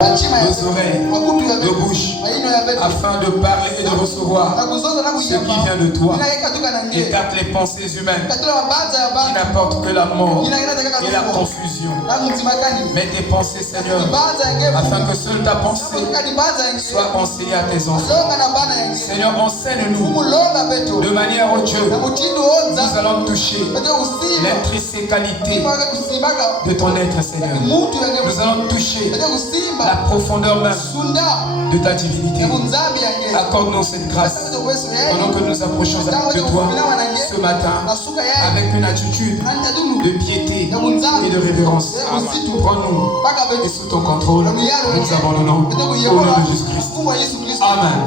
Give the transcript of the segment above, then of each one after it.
nos oreilles, nos bouches, afin de parler et de recevoir ce qui vient de toi. Écarte les pensées humaines qui n'apportent que la mort et la confusion. Mets tes pensées, Seigneur, afin que seule ta pensée soit enseignée à tes enfants. Seigneur, enseigne-nous de manière, oh Dieu, nous allons toucher l'intrinsèqualité de ton être, Seigneur. Nous allons toucher la profondeur même de ta divinité. Accorde-nous cette grâce pendant que nous approchons de toi ce matin avec une attitude de piété et de révérence. Prends-nous et sous ton contrôle, nous abandonnons au nom de Jésus-Christ. Amen.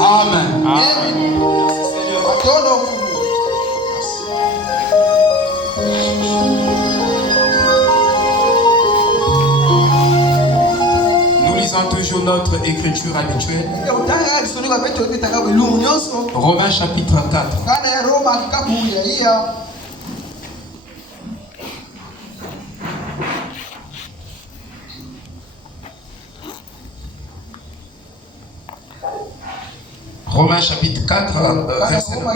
Amen. Amen. Nous lisons toujours notre écriture habituelle. Romains chapitre 4. Romains chapitre 4, verset 9.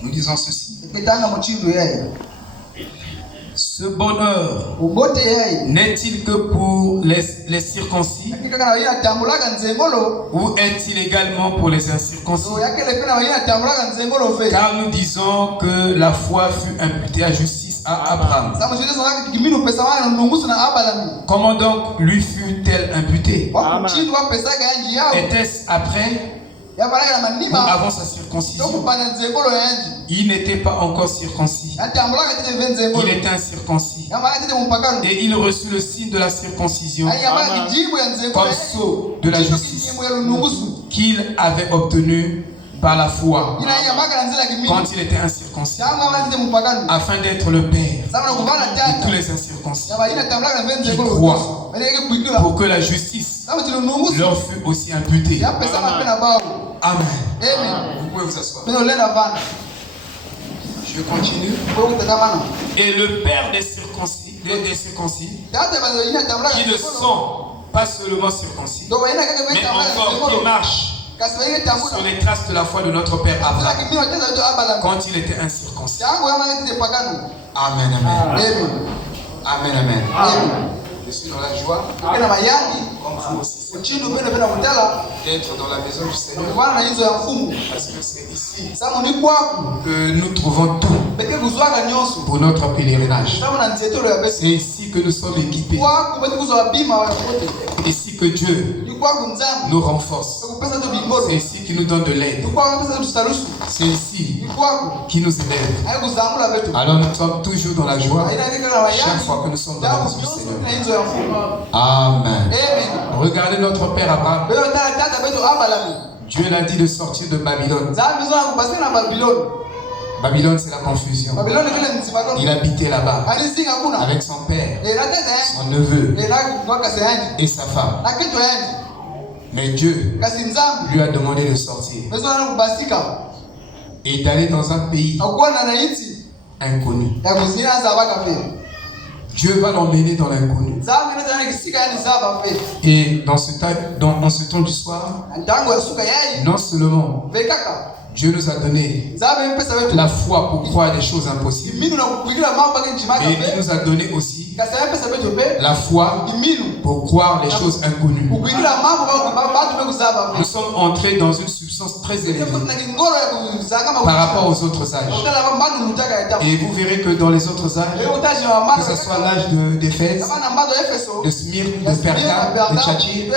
Nous disons ceci. Ce bonheur n'est-il que pour les circoncis ou est-il également pour les incirconcis? Car nous disons que la foi fut imputée à justice à Abraham. Comment donc lui fut-elle imputée? Était-ce après ou avant sa circoncision? Il n'était pas encore circoncis. Il était incirconcis. Et il reçut le signe de la circoncision comme sceau de la justice qu'il avait obtenu par la foi quand il était incirconcis, afin d'être le père de tous les incirconcis qui croient, pour que la justice leur fût aussi imputée. Amen. Vous pouvez vous asseoir. Je continue. Et le père des circoncis, qui ne sont pas seulement circoncis, mais encore qui marchent sur les traces de la foi de notre père Abraham quand il était incirconcis. Amen, amen. Amen, amen. Je suis dans la joie, comme vous aussi, d'être dans la maison du Seigneur, parce que c'est ici que nous trouvons tout pour notre pèlerinage. C'est ici que nous sommes équipés. C'est ici que Dieu nous renforce. C'est ici qu'il nous donne de l'aide. C'est ici qu'il nous élève. Alors nous sommes toujours dans la joie chaque fois que nous sommes dans la maison du Seigneur. Amen. Regardez notre père Abraham. Dieu l'a dit de sortir de Babylone. Babylone, c'est la confusion. Il habitait là-bas avec son père, son neveu et sa femme. Mais Dieu lui a demandé de sortir et d'aller dans un pays inconnu. Dieu va l'emmener dans l'inconnu. Et dans ce temps du soir, non seulement Dieu nous a donné la foi pour croire des choses impossibles, mais il nous a donné aussi la foi pour croire les choses inconnues. Nous sommes entrés dans une substance très élevée par rapport aux autres âges. Et vous verrez que dans les autres âges, que ce soit l'âge d'Éphèse, de Smyrne, de Perga, de Tchatchir,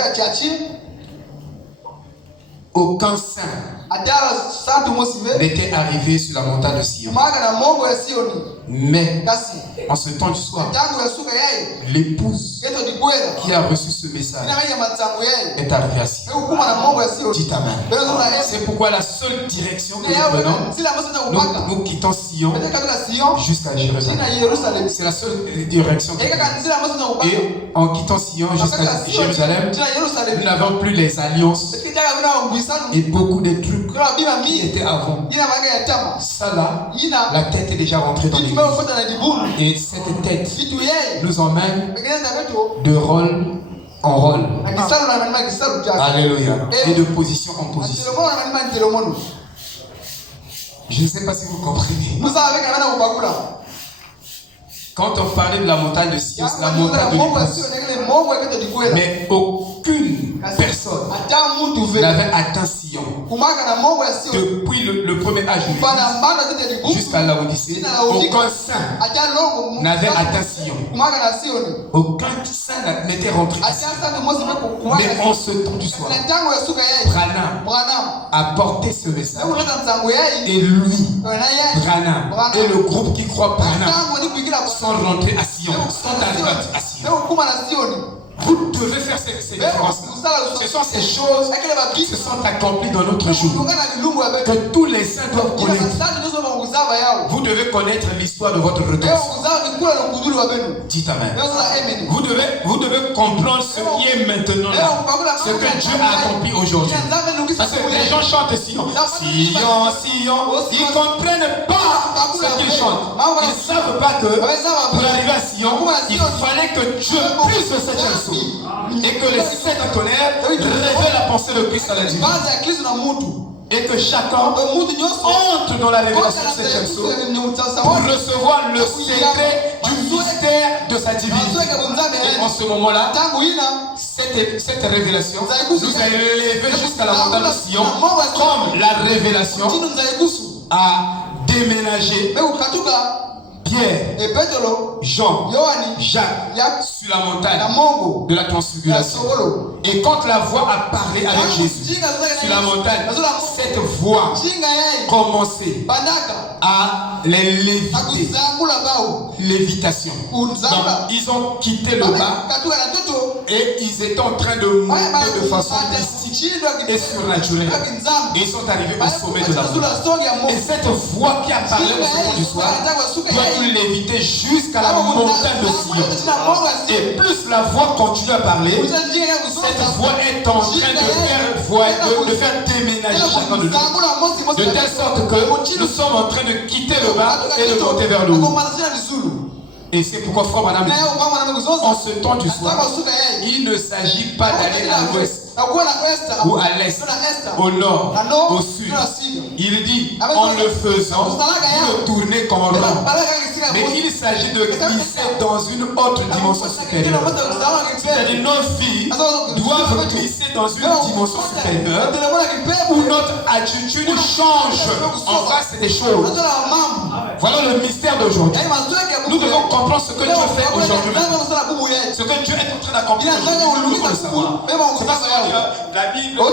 aucun saint n'était arrivé sur la montagne de Sion. Mais en ce temps du soir, l'épouse qui a reçu ce message est arrivée à Sion. Dites Amen. C'est pourquoi la seule direction que nous prenons, nous quittons Sion jusqu'à Jérusalem. C'est la seule direction que nous prenons. Et en quittant Sion jusqu'à Jérusalem, nous n'avons plus les alliances et beaucoup de trucs qui était avant. Ça là, la tête est déjà rentrée dans l'église. Et cette tête nous emmène de rôle en rôle. Alléluia. Et de position en position. Je ne sais pas si vous comprenez. Quand on parlait de la montagne de Sion, c'est la montagne de l'épouse. Mais aucune personne n'avait atteint Sion. Depuis le premier âge jusqu'à Laodicée, aucun saint n'avait atteint Sion. Aucun saint n'était rentré à Sion. Mais en ce temps du soir, Branham a porté ce message. Et lui, Branham, et le groupe qui croit Branham sont rentrés à Sion, sont arrivés à Sion. Vous devez faire ces différences-là. Ce sont ces choses qui se sont accomplies dans notre jour, que tous les saints doivent connaître. Vous devez connaître l'histoire de votre rédemption. Dites Amen. Vous devez comprendre ce qui est maintenant là, ce que Dieu a accompli aujourd'hui. Parce que les gens chantent Sion, Sion, Sion. Ils ne comprennent pas ce qu'ils chantent. Ils ne savent pas que pour arriver à Sion, il fallait que Dieu puisse cette chanson. Et que les sept tonnerres révèlent la pensée de Christ à la divinité. Et que chacun entre dans la révélation de cette chanson pour recevoir le secret du mystère de sa divinité. Et en ce moment-là, cette révélation nous a élevés jusqu'à la montagne de Sion, comme la révélation a déménagé Pierre, Jean, Jacques sur la montagne de la transfiguration. Et quand la voix a parlé avec Jésus sur la montagne, cette voix commençait à les léviter. Lévitation. Donc, ils ont quitté le bas et ils étaient en train de monter de façon mystique et surnaturelle. Et ils sont arrivés au sommet de la montagne. Et cette voix qui a parlé au second du soir doit nous léviter jusqu'à la montagne de Sion. Et plus la voix continue à parler, cette voix est en train de faire déménager chacun de nous. De telle sorte que nous sommes en train de quitter le bas et de monter vers le haut. Et c'est pourquoi Frère Branham dit, en ce temps du soir, il ne s'agit pas d'aller à l'ouest ou à l'est, au nord, au sud. Il dit, en le faisant, vous tournez comme rond. Mais il s'agit de glisser dans une autre dimension supérieure. C'est-à-dire nos vies doivent glisser dans une dimension supérieure où notre attitude change en face des choses. Voilà le mystère d'aujourd'hui. Nous devons comprendre ce que Dieu fait aujourd'hui. Ce que Dieu est en train d'accomplir aujourd'hui. Nous devons le savoir. C'est pas seulement la Bible. Non,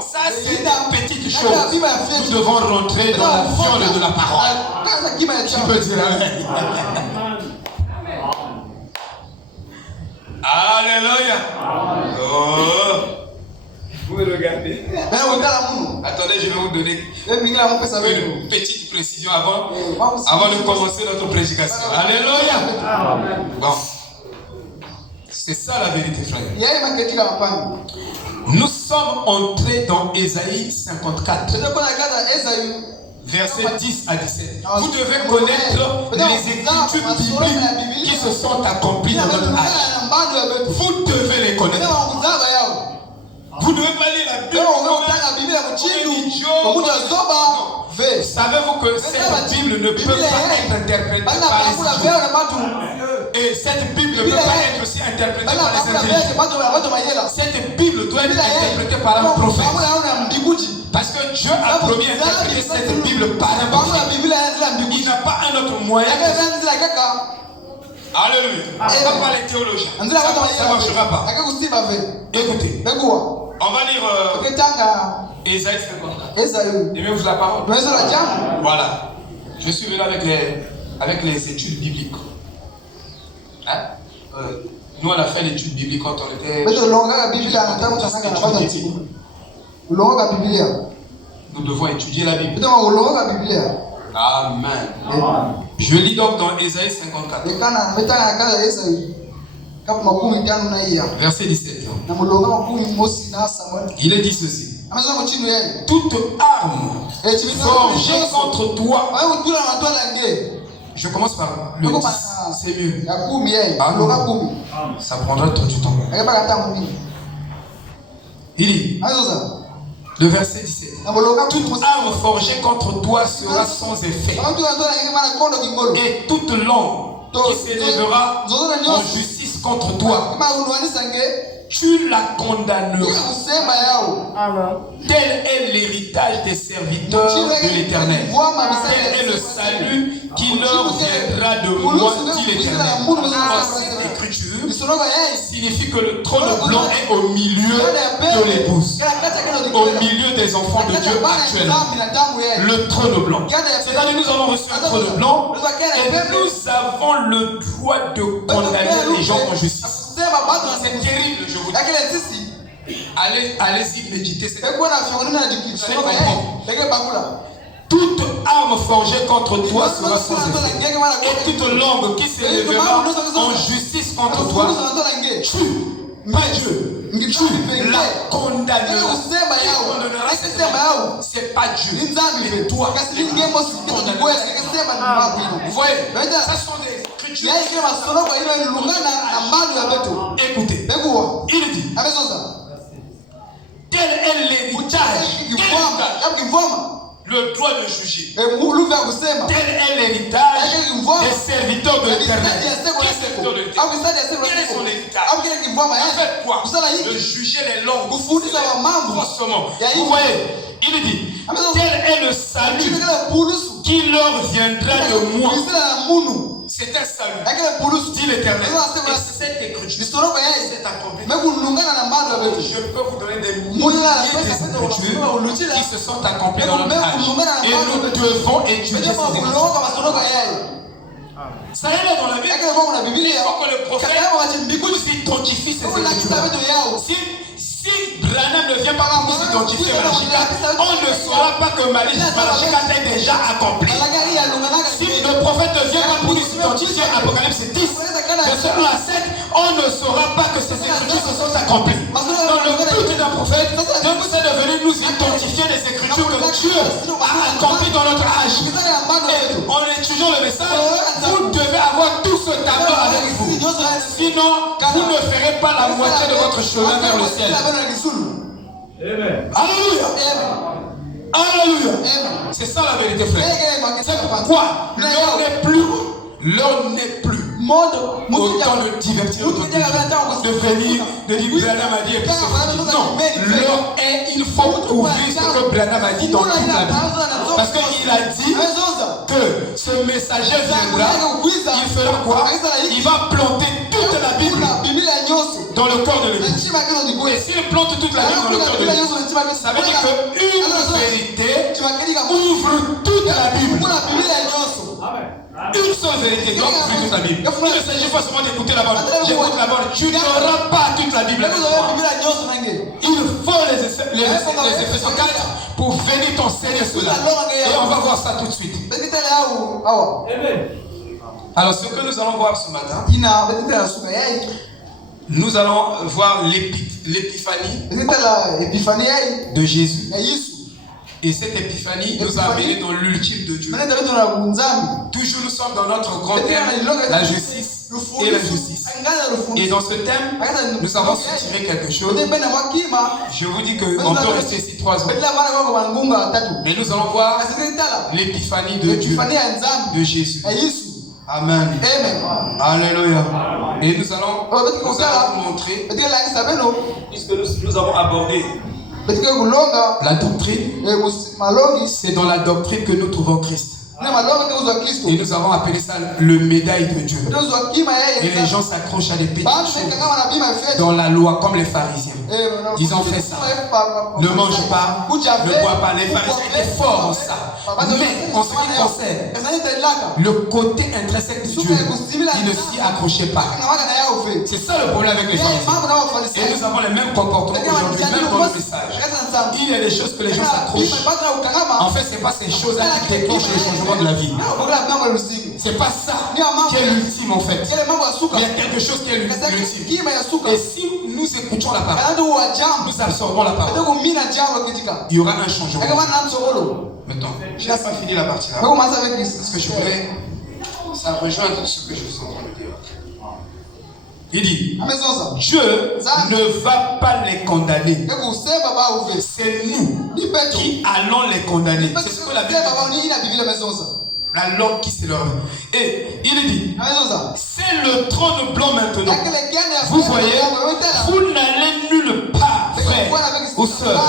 ça c'est une petite chose. Nous devons rentrer dans la viande de la parole. Qui peut dire amen? Alléluia. Oh. Vous me regardez. Attendez, je vais vous donner une petite précision avant de commencer notre prédication. Alléluia. Bon. C'est ça la vérité, frère. Nous sommes entrés dans Ésaïe 54. Versets 10 à 17. Vous devez connaître les écritures bibliques qui se sont accomplies dans notre âge. Vous devez les connaître. Vous devez pas lire la Bible. Savez-vous que cette Bible ne peut pas être interprétée par les idiots? Et cette Bible ne peut pas être aussi interprétée par les intelligents. Cette Bible doit être interprétée par un prophète. Parce que Dieu a promis d'interpréter cette Bible par un prophète. Il n'a pas un autre moyen. Alléluia. On ne va pas les théologiens. Ça ne marchera pas. Écoutez. On va lire Ésaïe 54. Aimez-vous la parole? Voilà. Je suis venu avec les études bibliques. Hein? Nous, on a fait l'étude biblique quand on était. Nous devons étudier la Bible. Amen. Je lis donc dans Ésaïe 54. Verset 17. Il est dit ceci. toute arme forgée contre toi. Je commence par le 10, c'est mieux. Ça prendra tout du temps. Il dit, le verset 17. Toute arme forgée contre toi sera sans effet. Et toute langue qui s'élèvera en justice contre toi, tu la condamneras. Tel est l'héritage des serviteurs de l'Éternel. Tel est le salut qui leur viendra de moi, dit l'Éternel. Cette écriture signifie que le trône blanc est au milieu de l'épouse, au milieu des enfants de Dieu actuellement. Le trône blanc. C'est-à-dire nous avons reçu un trône blanc et nous avons le droit de condamner les gens en justice. C'est terrible, je vous dis. Allez-y méditer cette toute arme forgée contre toi sera sans effet. Et toute langue qui s'élèvera en justice contre toi, tu, pas Dieu, tu la condamneras. C'est pas Dieu, mais toi. Vous voyez, ça sont des écritures. Écoutez, il dit, quel est l'héritage? Le droit de juger. Tel est l'héritage des serviteurs de l'Éternel. Quels serviteurs de l'Éternel? Quel est son héritage? En fait quoi? De juger les langues faussement. Vous voyez, il dit, quel est le salut qui leur viendra de moi? C'est un salut, dit l'Éternel. Et cette écriture, c'est accompli. Je peux vous donner des milliers d'écritures qui se sont accomplies dans notre âge. Et nous devons étudier ces écritures. Ça y est dans la Bible. Il faut que le prophète nous identifie ces écritures. Si Branham ne vient pas pour nous identifier Malachikat, on ne saura pas que Malachikat est déjà accompli. Si le prophète ne vient pas pour nous identifier Apocalypse 10, de 1 à 7, on ne saura pas que ces écritures se sont accomplies. Dans le but d'un prophète, Dieu nous est devenu nous identifier des écritures que Dieu a accomplies dans notre âge. Et en étudiant le message, vous devez avoir tout ce tableau avec vous. Sinon, vous ne ferez pas la moitié de votre chemin vers le ciel. Amen. Alléluia. Alléluia. C'est ça la vérité, frère. C'est pourquoi l'heure n'est plus autant de divertir de venir, de dire Branham a dit et puis non, l'heure est, il faut ouvrir ce que Branham a dit dans toute la Bible. Parce qu'il a dit que ce messager viendra, il fera quoi? Il va planter toute la Bible dans le corps de l'église. Et s'il plante toute la Bible dans le corps de l'église, ça veut dire qu'une vérité ouvre toute la Bible. Une seule vérité doit ouvrir toute la Bible. Il ne s'agit pas seulement d'écouter la parole. J'écoute la parole. Tu n'auras pas toute la Bible avec toi. Il faut les Éphésiens 4 pour venir t'enseigner cela. Et on va voir ça tout de suite. Alors ce que nous allons voir ce matin, nous allons voir l'épiphanie de Jésus. Et cette épiphanie nous a amené dans l'ultime de Dieu. Toujours nous sommes dans notre grand thème, la justice et la justice. Et dans ce thème, nous avons tiré quelque chose. Je vous dis qu'on peut rester ici 3 ans. Mais nous allons voir l'épiphanie de Dieu, de Jésus. Amen. Alléluia. Et nous allons vous montrer, puisque nous avons abordé la doctrine, c'est dans la doctrine que nous trouvons Christ. Et nous avons appelé ça le médaille de Dieu. Et les gens s'accrochent à des petites choses dans la loi, comme les pharisiens. Ils ont fait ça. Ne mange pas, ne bois pas. Les pharisiens étaient forts en ça. Mais en ce qui concerne le côté intrinsèque de Dieu, ils ne s'y accrochaient pas. C'est ça le problème avec les pharisiens. Et nous avons les mêmes comportements aujourd'hui, même dans le message. il y a des choses que les gens s'accrochent. En fait, ce n'est pas ces choses-là qui déclenchent le changement de la vie. C'est pas ça qui est l'ultime en fait. Mais il y a quelque chose qui est l'ultime. Et si nous écoutons la parole, nous absorbons la parole, il y aura un changement. Maintenant, je n'ai pas fini la partie là. Parce que je voudrais, ça rejoint ce que je suis en train de dire. Il dit, Dieu ne va pas les condamner. C'est nous qui allons les condamner. C'est ce que la Bible dit. La langue qui se leur. Et il dit, c'est le trône blanc maintenant. Vous voyez, vous n'allez nulle part, frère ou soeur.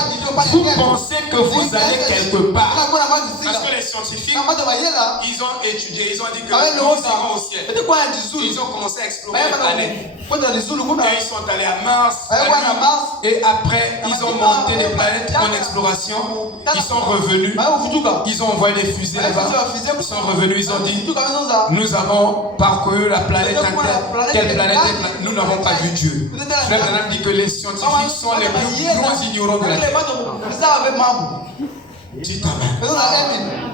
Vous pensez que vous allez quelque part. Parce que les scientifiques, ils ont étudié, ils ont dit que nous irons au ciel. Ils ont commencé à explorer les planètes. Et ils sont allés à Mars, et après, ils ont monté les planètes en exploration. Ils sont revenus. Ils ont envoyé des fusées là-bas. Ils sont revenus, ils ont dit, nous avons parcouru la planète entière. Quelle planète est? Nous n'avons pas vu Dieu. Frère Branham dit que les scientifiques sont les plus grands ignorants de la terre. Dites amen.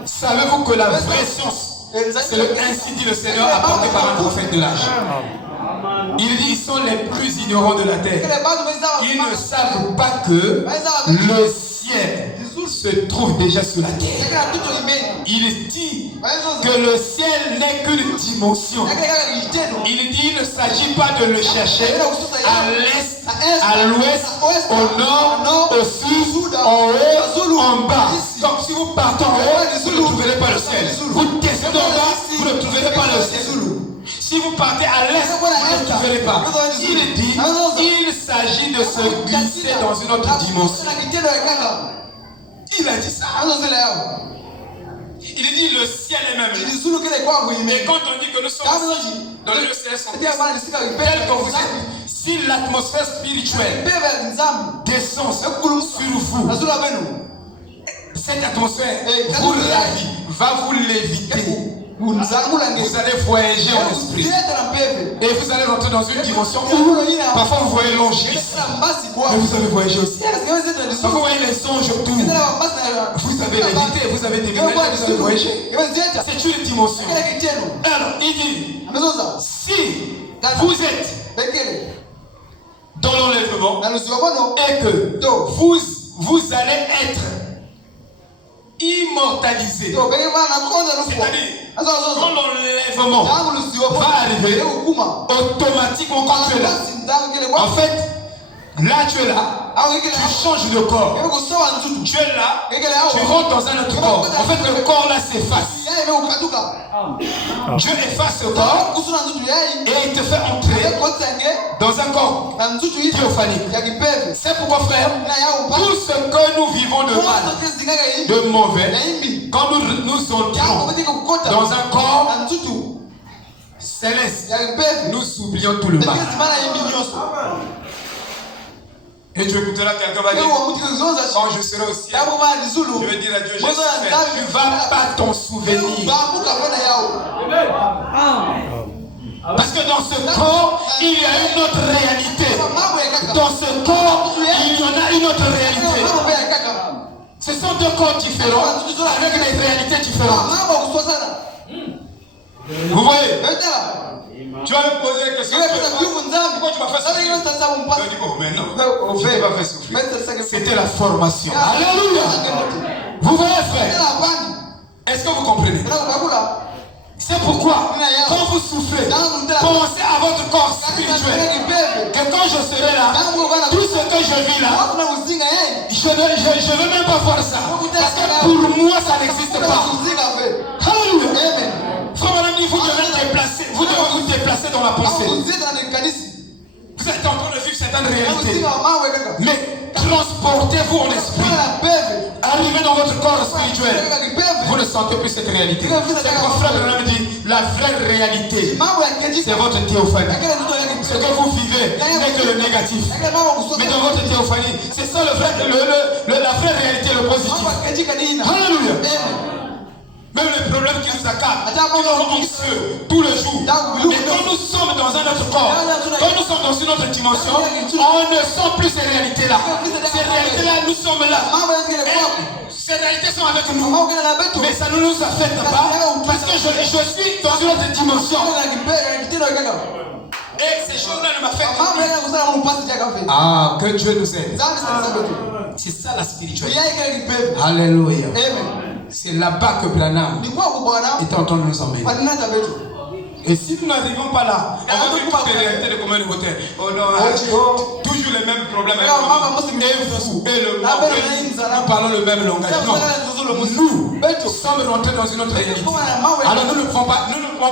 Savez-vous que la vraie science, c'est le ainsi dit le Seigneur apporté par un prophète de l'âge. Il dit, ils sont les plus ignorants de la terre. Ils ne savent pas que le ciel se trouve déjà sur la terre. Il dit que le ciel n'est qu'une dimension. Il dit, il ne s'agit pas de le chercher à l'est, à l'ouest, au nord, au sud, en haut, en bas. Donc si vous partez en haut, vous ne trouverez pas le ciel. Vous descendez en bas, vous ne trouverez pas le ciel. Si vous partez à l'est, vous ne trouverez pas. Il dit, il s'agit de se glisser dans une autre dimension. Il a dit ça. Il dit le ciel est même là. Mais quand on dit que nous sommes dans le ciel tel que vous êtes, si l'atmosphère spirituelle descend sur vous, cette atmosphère vous ravit, va vous léviter. Vous allez voyager en esprit. Et vous allez rentrer dans une dimension où parfois vous voyez l'ange ici. Mais vous allez voyager aussi. Parfois vous voyez les anges autour. Vous avez lévité, vous avez déménagé, vous allez voyager. C'est une dimension. Alors, il dit, si vous êtes dans l'enlèvement et que vous allez être immortalisé. C'est-à-dire, quand l'enlèvement va arriver, automatiquement quand tu es là, en fait, là tu es là, tu changes de corps. Tu es là, tu rentres dans un autre corps. En fait, le corps là s'efface. Dieu efface le corps et il te fait entrer dans un corps théophanique. C'est pourquoi, frère, tout ce que nous vivons de mal, de mauvais, quand nous entrons dans un corps céleste, nous oublions tout le mal. Et tu écouteras quelqu'un va dire, quand je serai au ciel, je vais dire à Dieu, je suis fait. Tu ne vas pas t'en souvenir. Parce que dans ce corps, il y a une autre réalité. Dans ce corps, il y en a une autre réalité. Ce sont deux corps différents, avec des réalités différentes. Vous voyez? Tu vas me poser des questions. Pourquoi tu m'as fait souffrir? Je dis, oh, mais non, je ne t'ai pas fait souffrir. C'était la formation. Alléluia. Vous voyez, frère? Est-ce que vous comprenez? C'est pourquoi, quand vous souffrez, pensez à votre corps spirituel. Que quand je serai là, tout ce que je vis là, je ne veux même pas voir ça. Parce que pour moi, ça n'existe pas. Alléluia. Frère, madame, vous devez vous déplacer dans la pensée. Vous êtes en train de vivre certaines réalités. Mais transportez-vous en esprit. Arrivez dans votre corps spirituel. Vous ne sentez plus cette réalité. C'est pourquoi frère Branham dit, la vraie réalité, c'est votre théophanie. Ce que vous vivez n'est que le négatif. Mais dans votre théophanie, c'est ça la vraie réalité, le positif. Alléluia. Même les problèmes qui nous accablent, nous sommes anxieux tout le jour. Mais quand nous sommes dans un autre corps, quand nous sommes dans une autre dimension, on ne sent plus ces réalités-là. Ces réalités-là, nous sommes là. Et ces réalités sont avec nous. Mais ça ne nous affecte pas parce que je suis dans une autre dimension. Et ces choses-là ne m'affectent pas. Ah, que Dieu nous aide. C'est ça la spiritualité. Alléluia. C'est là-bas que Branham est en train de nous emmener. Et si nous n'arrivons pas là, on va vivre toutes les réalités de commun hôtel. Oh non, toujours les mêmes problèmes. Et vous, et le monde, nous parlons le même langage. Non, nous sommes rentrés dans une autre réalité. Alors nous ne pouvons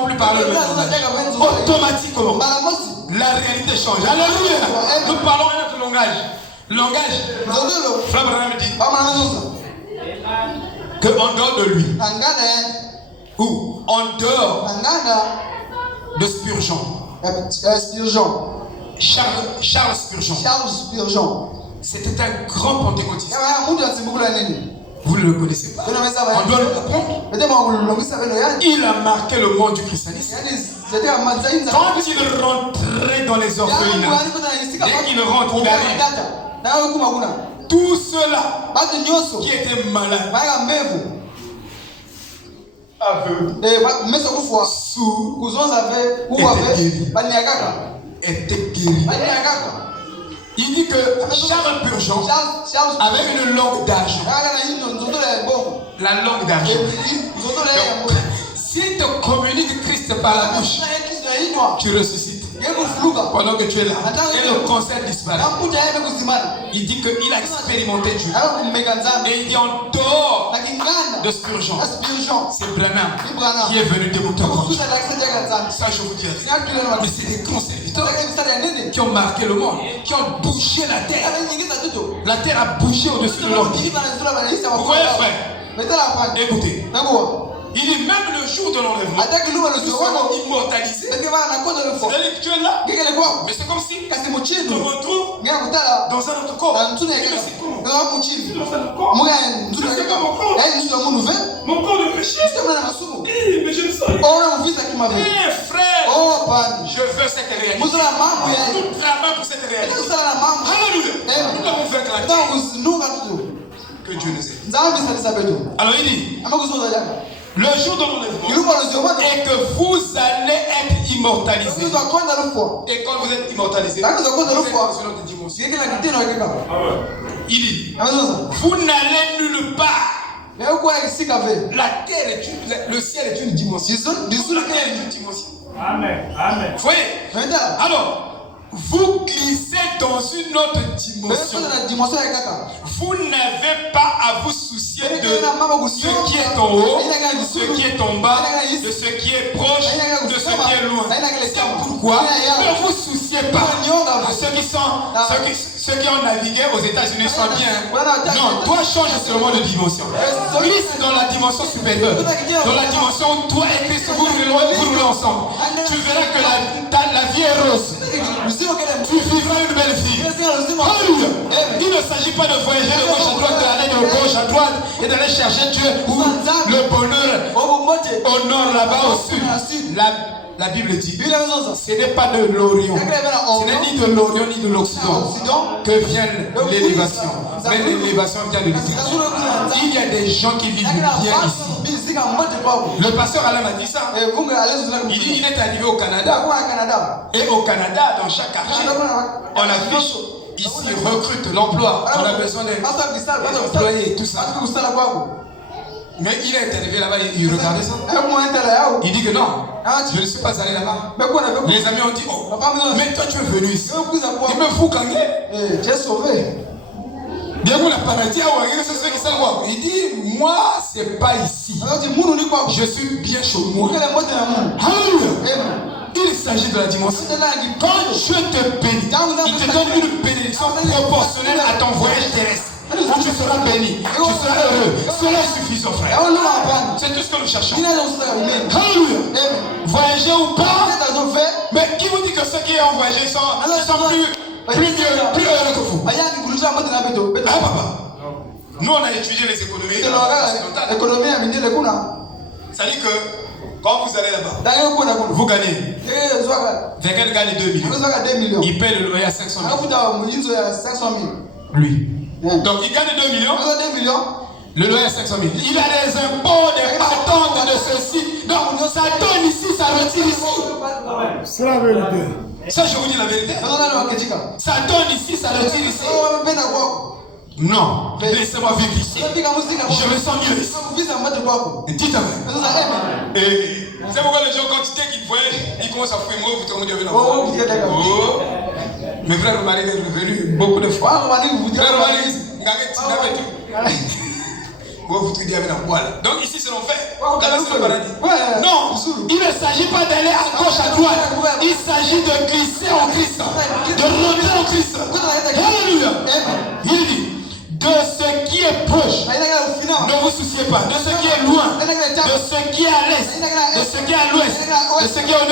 plus parler le même langage. Automatiquement, la réalité change. Alléluia. Nous parlons un autre langage. Le langage, Frère Branham dit qu'en dehors de lui, ou en dehors de Spurgeon, Charles Spurgeon, c'était un grand pentecôtiste. Vous ne le connaissez pas. On doit le comprendre. Il a marqué le monde du christianisme. Quand il rentrait dans les orphelinats, dès qu'il rentre, il arrive. Tous ceux-là qui étaient malades, étaient guéris. Il dit que Charles Spurgeon avait une langue d'argent. La langue d'argent. S'il te communique Christ par la bouche, tu ressuscites. Pendant que tu es là, et le cancer disparaît. Il dit qu'il a expérimenté Dieu. Et il dit en dehors de Spurgeon, c'est Branham qui est venu débuter encore. Ça, je vous dis. Mais c'est des grands serviteurs qui ont marqué le monde, qui ont bougé la terre. La terre a bougé au-dessus de leur pied. Vous voyez, frère? Écoutez. Il dit même le jour de l'enlèvement, nous serons immortalisés. C'est-à-dire que tu es là, mais c'est comme si tu te retrouves dans un autre corps. Mais c'est comment? C'est comme mon corps de péché. Mais je le sens. Frère, je veux cette réalité. Nous travaillons pour cette réalité. Alléluia. Nous devons faire la terre. Que Dieu nous aide. Alors il dit, le jour de l'enlèvement, et que vous allez être immortalisés. Et quand vous êtes immortalisés, vous êtes dans une autre dimension. Il dit, vous n'allez nulle part. La terre le ciel est une dimension. La terre est une dimension. Amen. Amen. Vous voyez? Alors, vous glissez dans une autre dimension. Vous n'avez pas à vous soucier de ce qui est en haut, ce qui est en bas, de ce qui est proche, de ce qui est loin. C'est pourquoi ne vous souciez pas de ceux qui ont navigué aux États-Unis soient bien. Non, toi change seulement de dimension. Glisse dans la dimension supérieure, dans la dimension où toi et Christ vous roulez ensemble. Tu verras que la vie est rose. Tu vivras une belle vie. Alléluia. Il ne s'agit pas de voyager de gauche à droite, d'aller de gauche à droite et d'aller chercher Dieu ou le bonheur au nord, là-bas, au sud. La Bible dit, ce n'est pas de l'Orient, ce n'est ni de l'Orient ni de l'Occident que vient l'élévation. Mais l'élévation vient de l'Israël. Il y a des gens qui vivent bien ici. Le pasteur Alain m'a dit ça. Il dit il est arrivé au Canada. Et au Canada, dans chaque quartier, on affiche ici recrute l'emploi. On a besoin d'employés, tout ça. Mais il est arrivé là-bas, il regardait ça. Il dit que non, je ne suis pas allé là-bas. Les amis ont dit, oh, mais toi tu es venu ici. Il me fout quand même. Tu es sauvé. Il dit, moi, c'est pas ici. Je suis bien chez moi. Alléluia. Il s'agit de la dimension. Quand Dieu te bénit, il te donne une bénédiction proportionnelle à ton voyage terrestre. Où tu seras béni, tu seras heureux. Cela est suffisant, frère. C'est tout ce que nous cherchons. Alléluia. Voyager ou pas, mais qui vous dit que ceux qui ont voyagé sont plus heureux que vous? Ah, papa. Nous, on a étudié les économies. C'est-à-dire que Quand vous allez là-bas, vous gagnez. Quelqu'un gagne 2 millions. Il paye le loyer à 500 000. Lui. Donc il gagne 2 millions. Le loyer à 500 000. Il a des impôts, des patentes, de ceci. Donc ça donne ici, ça retire ici. C'est la vérité. Ça, je vous dis la vérité. Ça donne ici, ça retire ici. Non, laissez-moi vivre ici. Je me sens mieux ici. Dites amen. Et c'est pourquoi les gens, quand ils voyaient, ils commencent à fouiller. Moi, vous tombez de oh. Mes frères Marie est revenu beaucoup de fois. Frère Marie, donc ici c'est l'enfer. Là-bas c'est le paradis. Non, il ne s'agit pas d'aller à gauche, à droite. Il s'agit de glisser en Christ, de rentrer en Christ. Alléluia. Il dit, de ce qui est proche, ne vous souciez pas. De ce qui est loin, de ce qui est à l'est, de ce qui est à l'ouest, de ce qui est au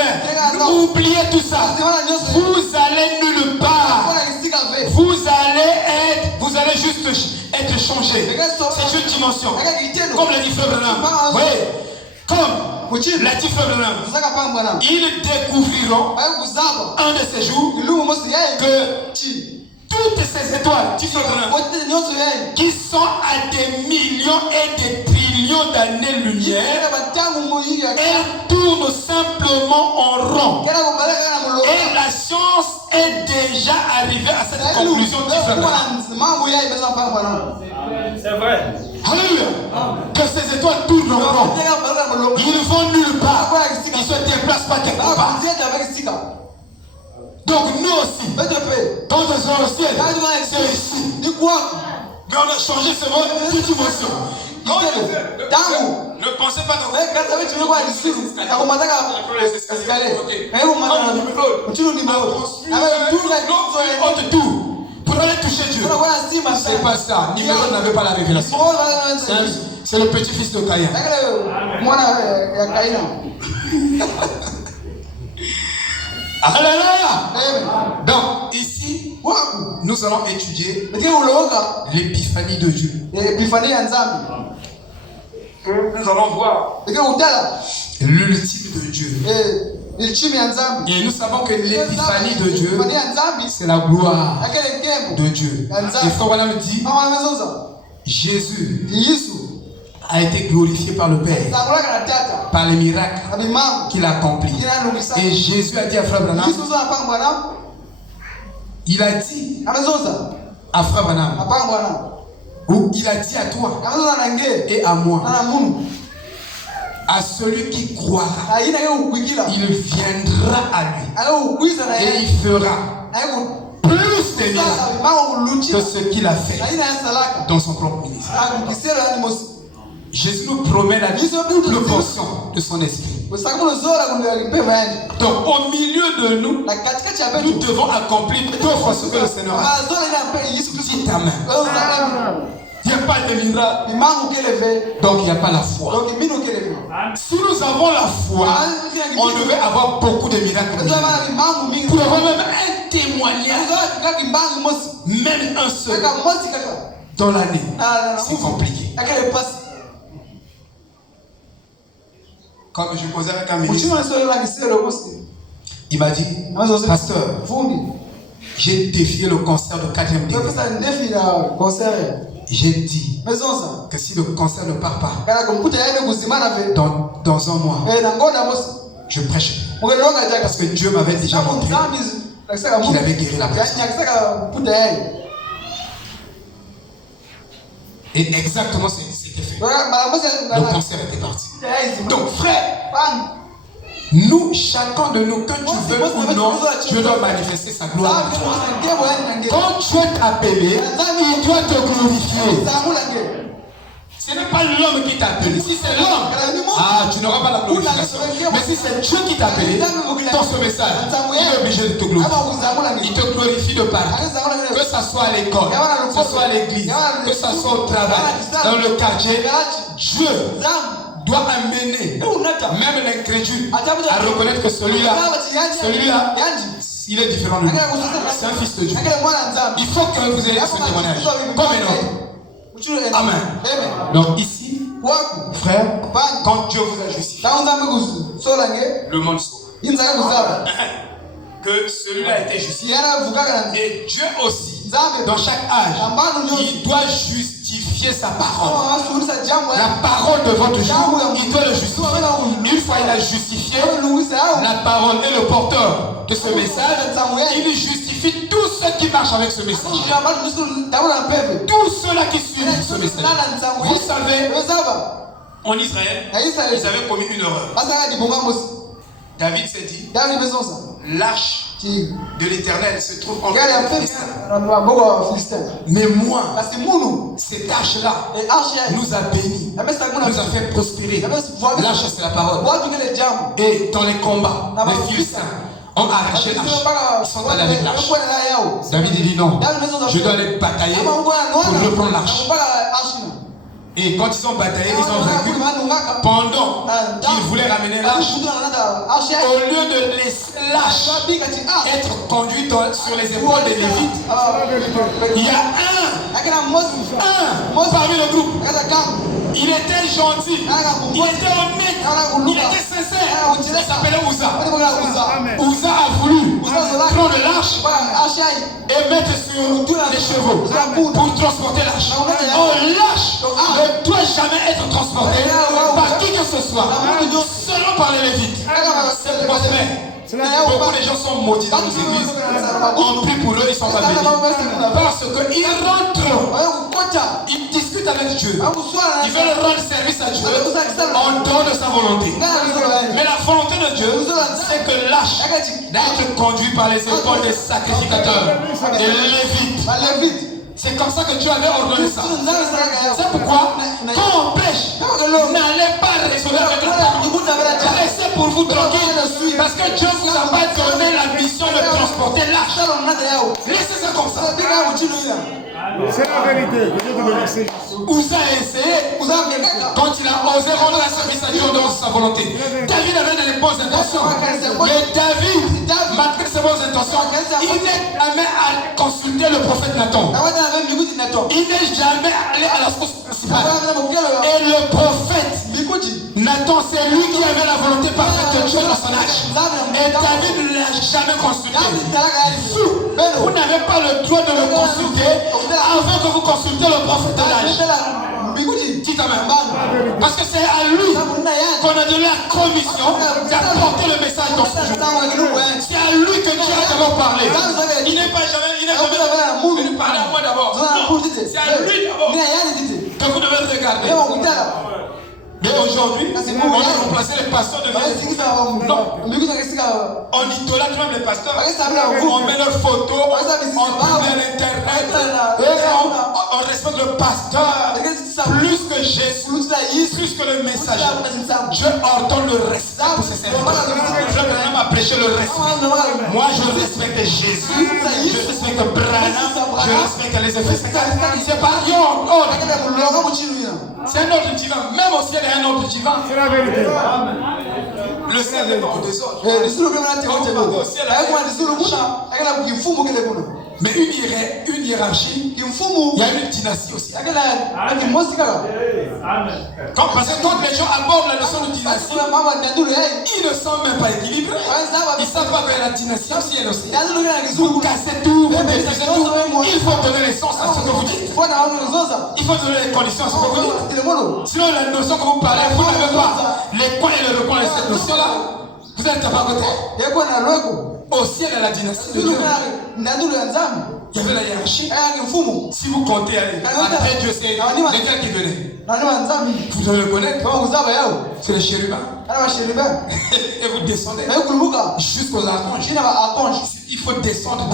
nord. Oubliez tout ça. Vous allez nulle part. Vous allez juste être changé. C'est une dimension. Comme l'a dit Frère Branham. Oui. Comme l'a dit Frère Branham. Ils découvriront un de ces jours que toutes ces étoiles qui sont à des millions et des trillions d'années-lumière, elles tournent simplement en rond. Et la science est déjà arrivée à cette conclusion. C'est vrai. Alléluia. Que ces étoiles tournent en rond. Ils ne vont nulle part. Ils ne se déplacent pas quelque part. Donc nous aussi, quand on sera au ciel, c'est ici. Mais on a changé ce mot de dimension. Ne pensez pas dans tout pour aller toucher Dieu. C'est pas ça. Numéro n'avait pas la révélation. C'est le petit-fils de Caïn. Alléluia. Donc ici, nous allons étudier l'épiphanie de Dieu. Nous allons voir l'ultime de Dieu. Et nous savons que l'épiphanie de Dieu, c'est la gloire de Dieu. Et Frère Branham dit, Jésus a été glorifié par le Père, par les miracles qu'il a accomplis. Et Jésus a dit à Frère Branham, il a dit à Frère Branham, ou il a dit à toi et à moi, à celui qui croira, il viendra à lui et il fera plus de miracles que ce qu'il a fait dans son propre ministère. Jésus nous promet la double portion de son esprit. Donc au milieu de nous, nous devons accomplir deux fois ce que le Seigneur a fait. Dis ta main. Il n'y a pas de miracle. Donc il n'y a pas la foi. Si nous avons la foi, on devait avoir beaucoup de miracles. Pour avoir même un témoignage, même un seul, dans l'année, c'est compliqué. Comme je posais avec un ministre, il m'a dit, pasteur, j'ai défié le cancer de 4e degré. J'ai dit que si le cancer ne part pas dans un mois, je prêche. Parce que Dieu m'avait déjà montré qu'il avait guéri la personne. Et exactement ce qui s'était fait. Le cancer était parti. Donc frère, nous, chacun de nous, que tu veux ou non, Dieu doit manifester sa gloire. Quand Dieu t'a appelé, il doit te glorifier. Ce n'est pas l'homme qui t'a appelé. Si c'est l'homme, tu n'auras pas la glorification. Mais si c'est Dieu qui t'a appelé, dans ce message, il est obligé de te glorifier. Il te glorifie de partout. Que ce soit à l'école, que ce soit à l'église, que ce soit au travail, dans le quartier, Dieu doit amener même l'incrédule à reconnaître que celui-là, il est différent de nous. C'est un fils de Dieu. Il faut que vous ayez ce témoignage comme un autre. Amen. Donc ici, Frère, quand Dieu vous a justifié, le monde saura que celui-là a été justifié. Et Dieu aussi, dans chaque âge, il doit justifier sa parole. La parole de votre jour, il doit le justifier. Une fois il a justifié la parole et le porteur de ce message, il justifie tous ceux qui marchent avec ce message. Tous ceux-là qui suivent ce message. Vous savez, en Israël, ils avaient commis une erreur. David s'est dit, l'arche de l'Éternel se trouve en Philistins. Mais moi, cette arche-là nous a bénis, nous a fait prospérer. L'arche, c'est la parole. Et dans les combats, les Philistins ont arraché l'arche. Ils sont allés avec l'arche. David dit non, je dois aller batailler pour reprendre l'arche. Et quand ils ont bataillé, ils ont vaincu. Pendant qu'ils voulaient ramener l'arche, au lieu de laisser l'arche être conduite sur les épaules des Lévites, il y a un parmi le groupe. Il était gentil, il était honnête, il était sincère. Il s'appelait Uza. Uza a voulu prendre l'arche et mettre sur les chevaux pour transporter l'arche. Oh, l'arche ne doit jamais être transportée par qui que ce soit, seulement par les Lévites. C'est parfait. Beaucoup de gens sont maudits dans les églises. On prie pour eux, ils ne sont pas bénis. Parce qu'ils rentrent, ils discutent avec Dieu. Ils veulent rendre service à Dieu en dehors de sa volonté. Mais la volonté de Dieu, c'est que l'arche d'être conduit par les épaules des sacrificateurs, des Lévites. C'est comme ça que Dieu avait ordonné ça. C'est pourquoi, quand on prêche, n'allez pas résoluer avec la parole. Restez pour vous tranquille. Parce que Dieu ne vous a pas donné la mission de transporter l'arche. Laissez ça comme ça. C'est la vérité. Uza a essayé quand il a osé rendre un service à Dieu dans sa volonté. David avait des bonnes intentions. Mais David, malgré ses bonnes intentions, il n'est jamais allé consulter le prophète Nathan. Il n'est jamais allé à la source principale. Et le prophète Nathan, c'est lui qui avait la volonté parfaite de Dieu dans son âge. Et David ne l'a jamais consulté. Vous n'avez pas le droit de le consulter avant que vous consultez le prophète de l'âge. Dites amen. Parce que c'est à lui qu'on a donné la commission d'apporter le message dans ce jour. C'est à lui que Dieu a d'abord parlé. Il n'est pas jamais venu parler à moi d'abord. Non, c'est à lui d'abord que vous devez regarder. Mais aujourd'hui, on a remplacé les pasteurs de vie. Non. On idolâtre même les pasteurs. On met leurs photos, on publie à l'internet. On respecte le pasteur plus que Jésus, plus que le message. Dieu ordonne le respect pour ses serviteurs. Je vais même prêcher le respect. Moi, je respecte Jésus, je respecte Branham, je respecte les effets. C'est pas c'est un ordre divin. Même au ciel, il y a un ordre divin. C'est la vérité. Le ciel n'est pas au désordre. Mais une hiérarchie, il y a une dynastie aussi. Parce que quand les gens abordent la notion de dynastie, ils ne sont même pas équilibrés. Ils ne savent pas que la dynastie aussi est aussi. Vous cassez tout, vous détruisez tout. Il faut donner l'essence à ce que vous dites. Il faut donner les conditions à ce que vous dites. Sinon, la notion que vous parlez, vous n'avez pas les points et le recoin de cette notion-là. Vous êtes pas à côté. Au ciel, il y a la dynastie de Dieu. Il y avait la hiérarchie. Si vous comptez, après Dieu, c'est lesquels qui venaient. Vous devez le connaître. C'est les chérubins. Et vous descendez jusqu'aux archanges. Il faut descendre.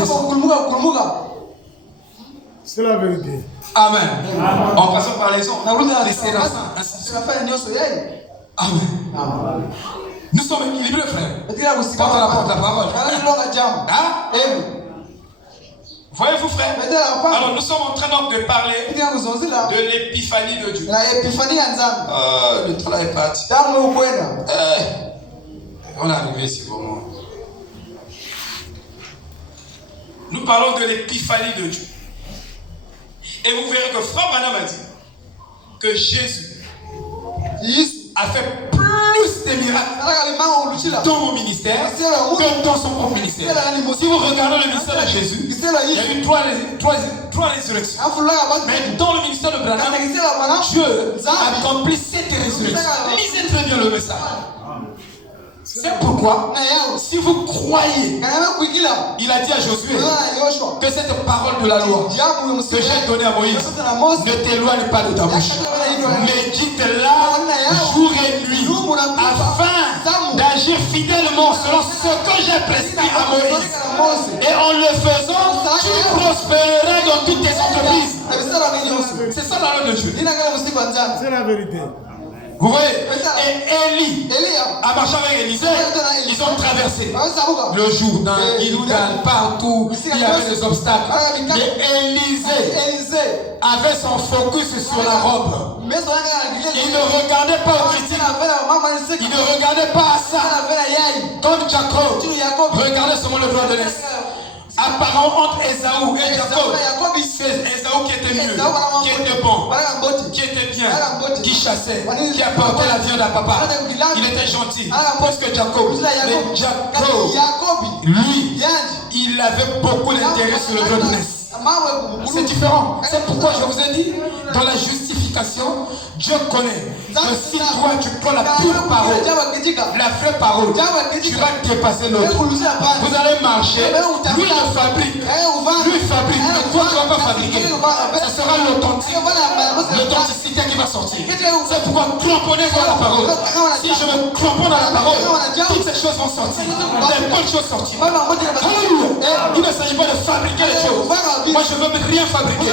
C'est la vérité. Amen. En passant par les ondes, les séraphins, ainsi de suite. Amen. Nous sommes équilibrés, frère. Quand on apporte la parole. Hein? Voyez-vous, frère? Alors, nous sommes en train donc de parler de l'épiphanie de Dieu. Le temps là est parti. On est arrivé ici pour moi. Nous parlons de l'épiphanie de Dieu. Et vous verrez que Frère Branham a dit que Jésus a fait plus de miracles dans mon ministère que dans son propre ministère. Si vous regardez le ministère de Jésus, il y a eu trois résurrections. Mais dans le ministère de Branham, Dieu a accompli 7 résurrections. Lisez très bien le message. C'est pourquoi, si vous croyez, il a dit à Josué que cette parole de la loi que j'ai donnée à Moïse ne t'éloigne pas de ta bouche. Médite-la jour et nuit afin d'agir fidèlement selon ce que j'ai prescrit à Moïse. Et en le faisant, tu prospéreras dans toutes tes entreprises. C'est ça la loi de Dieu. C'est la vérité. Vous voyez, et Élie a marché avec Élisée, ils ont traversé le Jourdain, Gilgal, partout, il y avait des obstacles. Mais Élisée avait son focus sur la robe. Il ne regardait pas aux critiques, il ne regardait pas à ça. Comme Jacob, regardez seulement le droit de l'Est. Apparemment entre Esaü et Jacob, c'est Esaü qui était mieux, qui était bon, qui était bien, qui chassait, qui apportait la viande à papa. Il était gentil, plus que Jacob. Mais Jacob, lui, il avait beaucoup d'intérêt sur le droit de l'Est. C'est différent. C'est pourquoi je vous ai dit, dans la justification, Dieu connaît que si toi tu prends la pure parole, la vraie parole, tu vas dépasser l'autre. Vous allez marcher, lui le fabrique, mais toi tu ne vas pas fabriquer. Ce sera l'authenticité qui va sortir. C'est pourquoi cramponnez-vous à la parole. Si je me cramponne à la parole, toutes ces choses vont sortir. Des bonnes choses sortir. Alléluia. Il ne s'agit pas de fabriquer les choses. Moi je ne veux rien fabriquer.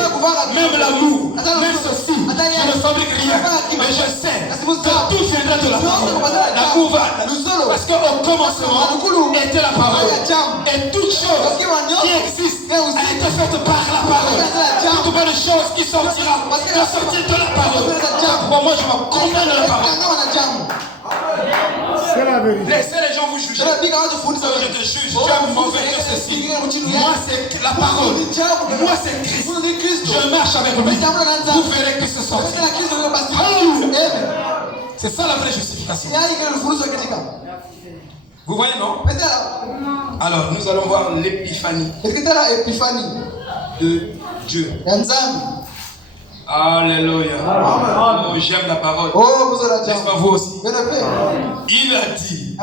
Même l'amour, même ceci, je ne fabrique rien. Mais je sais que tout viendra de la parole. L'amour va. Parce qu'au commencement était la parole. Et toute chose qui existe a été faite par la parole. Toute bonne chose qui sortira doit sortir de la parole. Pour moi je me comprends de la parole. C'est la vérité. Laissez les gens vous juger. Je te juge, tu es mauvais, tu es ceci. Moi c'est la parole. Moi c'est Christ. Je marche avec lui. Vous verrez Christ sortir. Alléluia. C'est ça la vraie justification. Vous voyez, non? Alors nous allons voir l'épiphanie de Dieu. Alléluia. Oh, j'aime la parole. N'est-ce pas vous aussi? Il a dit,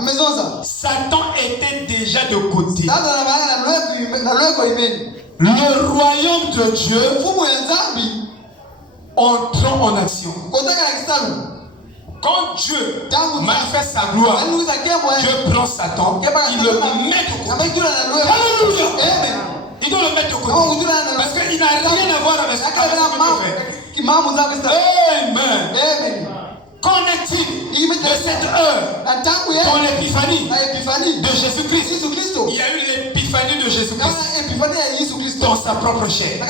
Satan était déjà de côté. Le royaume de Dieu entrant en action. Quand Dieu manifeste sa gloire, Dieu prend Satan, il le met de côté. Alléluia. Il doit le mettre de côté. Parce qu'il n'a rien à voir avec ce qu'il fait. Amen. Qu'en est-il de cette heure dans l'épiphanie de Jésus-Christ? Il y a eu l'épiphanie de Jésus-Christ dans sa propre chair. Mais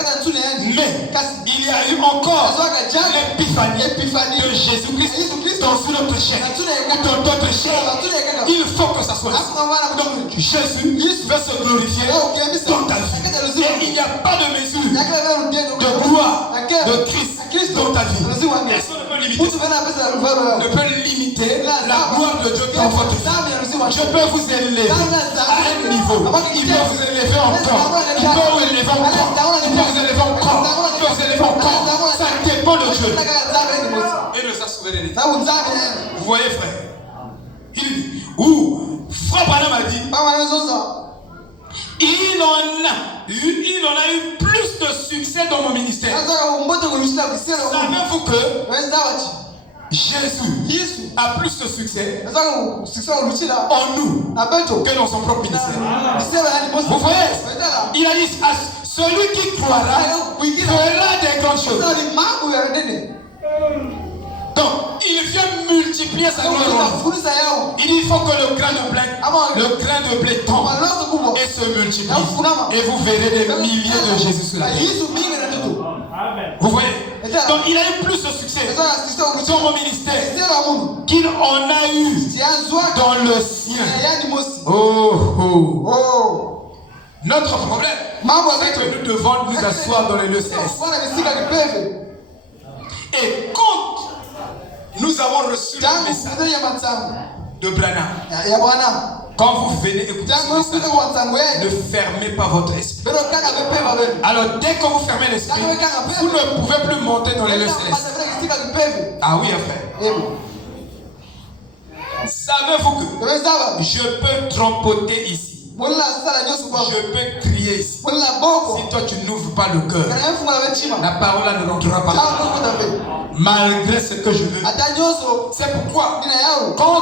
il y a eu encore l'épiphanie de Jésus-Christ dans une autre chair, dans d'autres chairs. Il faut que ça soit ainsi. Donc Jésus veut se glorifier dans ta vie. Et il n'y a pas de mesure de gloire de Christ dans ta vie. Est-ce qu'on peut limiter ça? Ne peut limiter la gloire de Dieu dans votre vie. Je peux vous élever à un niveau. Il peut vous élever encore. Il peut vous élever encore. Il peut vous élever encore. Il peut vous élever encore. Ça dépend de Dieu et de sa souveraineté. Vous voyez, frère? Il dit, Frère Branham a dit, il en a eu plus de succès dans mon ministère. Savez-vous que Jésus a plus de succès en nous que dans son propre ministère? Vous voyez? Il a dit, celui qui croira fera des grandes choses. Donc, il vient multiplier sa gloire. Il dit, il faut que le grain de blé tombe et se multiplie. Et vous verrez des milliers de Jésus sur la terre. Vous voyez? Donc, il a eu plus de succès dans mon ministère qu'il en a eu dans le sien. Notre problème, c'est que nous devons nous asseoir dans les lieux célestes. Et quand nous avons reçu le message de Branham. Quand vous venez écouter ce message, ne fermez pas votre esprit. Alors dès que vous fermez l'esprit, vous ne pouvez plus monter dans les lieux célestes. Ah oui, frère. Savez-vous que je peux trompoter ici? Je peux crier ici. Si toi tu n'ouvres pas le cœur, la parole ne rentrera pas. Malgré ce que je veux. C'est pourquoi quand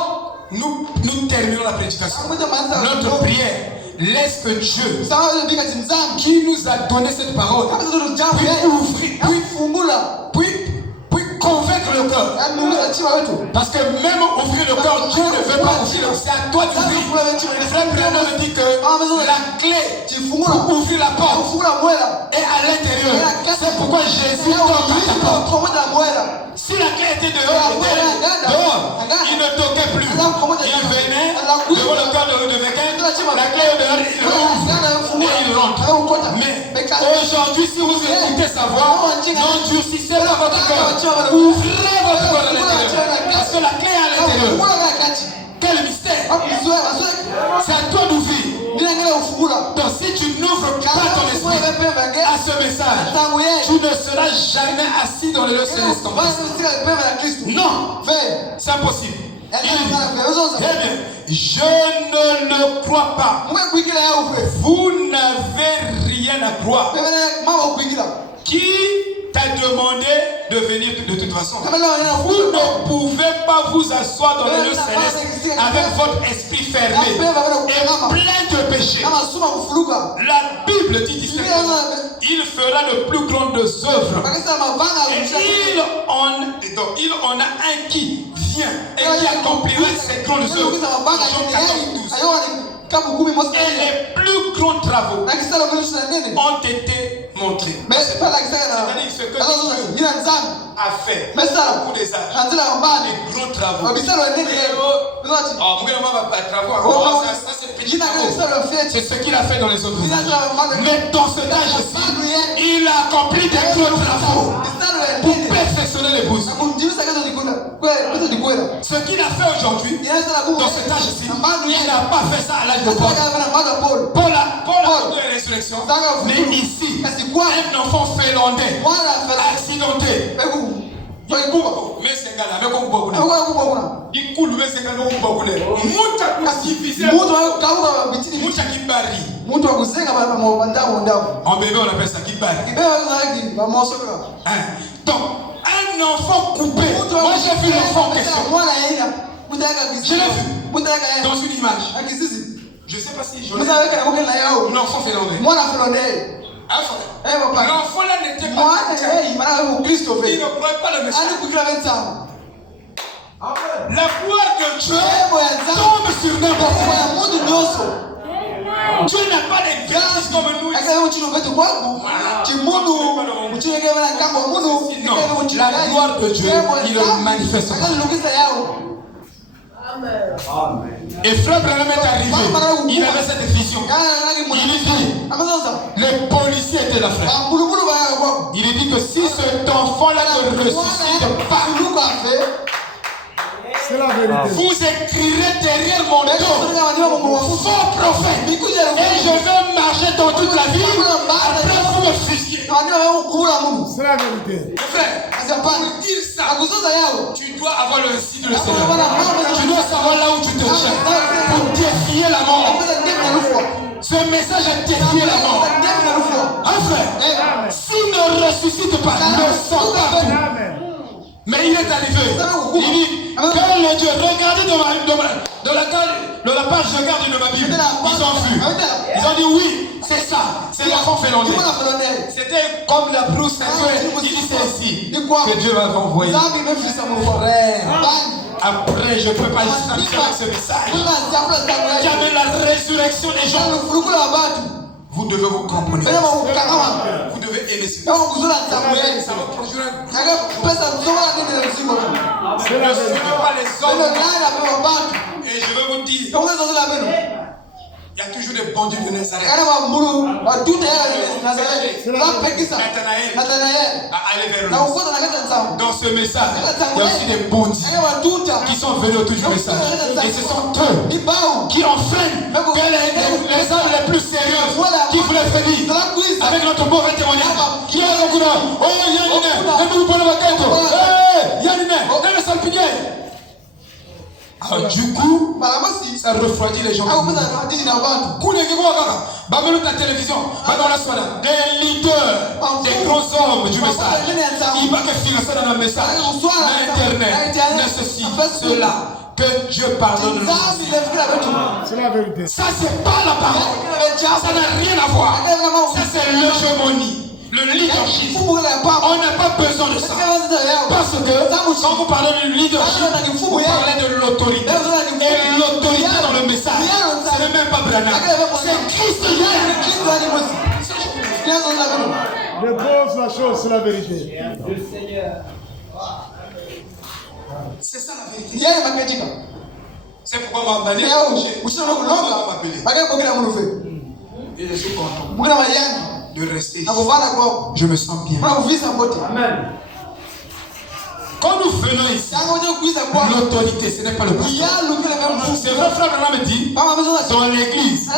nous terminons la prédication, notre prière laisse que Dieu qui nous a donné cette parole puisse ouvrir, puis convaincre le cœur. Parce que même ouvrir le cœur, Dieu ne veut pas ouvrir. C'est à toi d'ouvrir. Frère Branham dit que la clé pour ouvrir la porte est à l'intérieur. C'est pourquoi Jésus toque à ta porte. Si la clé était dehors, il ne toquait plus. Il venait devant le cœur de quelqu'un, la clé est dehors, il ouvre et il rentre. Mais aujourd'hui, si vous écoutez sa voix, n'endurcissez pas votre cœur. Ouvrez votre cœur à l'intérieur. Parce que la clé est à l'intérieur. Quel mystère! C'est à toi d'ouvrir. Donc si tu n'ouvres pas ton esprit à ce message, tu ne seras jamais assis dans les lieux célestes. Non, c'est impossible. Je ne le crois pas. Vous n'avez rien à croire. Qui t'a demandé de venir de toute façon? Vous ne pouvez pas vous asseoir dans les lieux célestes avec votre esprit fermé et plein de péchés. La Bible dit distinctement, il fera de plus grandes œuvres. Et il en a un qui vient et qui accomplira ces grandes œuvres. Et les plus grands travaux ont été montrés. C'est-à-dire ce que Dieu a fait au cours des âges. Les grands travaux. C'est ce qu'il a fait dans les autres âges. Mais dans cet âge-ci, il a accompli des grands travaux pour perfectionner l'épouse. Ce qu'il a fait aujourd'hui, dans cet âge-ci, il n'a pas fait ça à l'âge de Paul. Paul a eu une résurrection. Mais ici, un enfant finlandais, accidenté. En bébé on appelle ça kibari. Donc un enfant coupé. Moi j'ai vu l'enfant en question. Je l'ai vu dans une image. Je ne sais pas si je l'ai vu. L'enfant finlandais. L'enfant là n'était pas chrétien. Il ne croyait pas le message. La gloire de Dieu tombe sur n'importe quoi. Dieu n'a pas de grâce comme nous. Non, la gloire de Dieu, il le manifeste. Et Frère Branham est arrivé. Il avait cette vision. Il dit, les policiers étaient là, frère. Il dit que si cet enfant-là ne ressuscite pas, c'est la vérité. Vous écrirez derrière mon dos faux prophète. Et je vais marcher dans toute la ville. Après vous me fusquez. C'est la vérité. Frère, pour dire ça, tu dois avoir le signe de Seigneur. Tu dois savoir là où tu te tiens pour défier la mort. Ce message a défié la mort. Frère, s'il ne ressuscite pas, ne sort pas tout. Mais il est arrivé. Il dit, quand le Dieu, regardez dans la page de garde de ma Bible, ils ont vu. Ils ont dit oui, c'est ça, c'est l'enfant finlandais. C'était comme la brousse. Il dit c'est ici que Dieu va envoyer. Frère, après je ne peux pas distraire avec ce message. Il y avait la résurrection des gens. Vous devez vous comprendre. Vous devez aimer ce message. Ça va produire un ne suivez pas les hommes. Et je veux vous dire, Il y a toujours des bandits de Nazareth. Nathanaël a allé vers lui. Dans ce message, il y a aussi des bandits qui sont venus autour du message. Et ce sont eux qui enfreignent que les âmes les plus sérieuses qui voulaient venir avec notre mauvais témoignage. Qui a le coup de oh, alors, du coup, ça refroidit les gens. Des leaders, des grands hommes du message. Il va que financer dans le message. L'internet nécessite cela. Que Dieu pardonne le C'est la vérité. Ça, c'est pas la parole. Ça n'a rien à voir. Ça, c'est l'hégémonie. Le leadership, on n'a pas besoin de ça. Parce que quand vous parlez de leadership, vous parlez de l'autorité. Et l'autorité dans le message, ce n'est même pas Branham. C'est Christ lui-même. Je pose la chose, c'est la vérité. C'est ça la vérité. C'est pourquoi on m'a appelé. Et je suis content de rester ici. Je me sens bien. Amen. Quand nous venons ici, l'autorité, ce n'est pas le pasteur. C'est vrai, frère Branham me dit, dans l'église,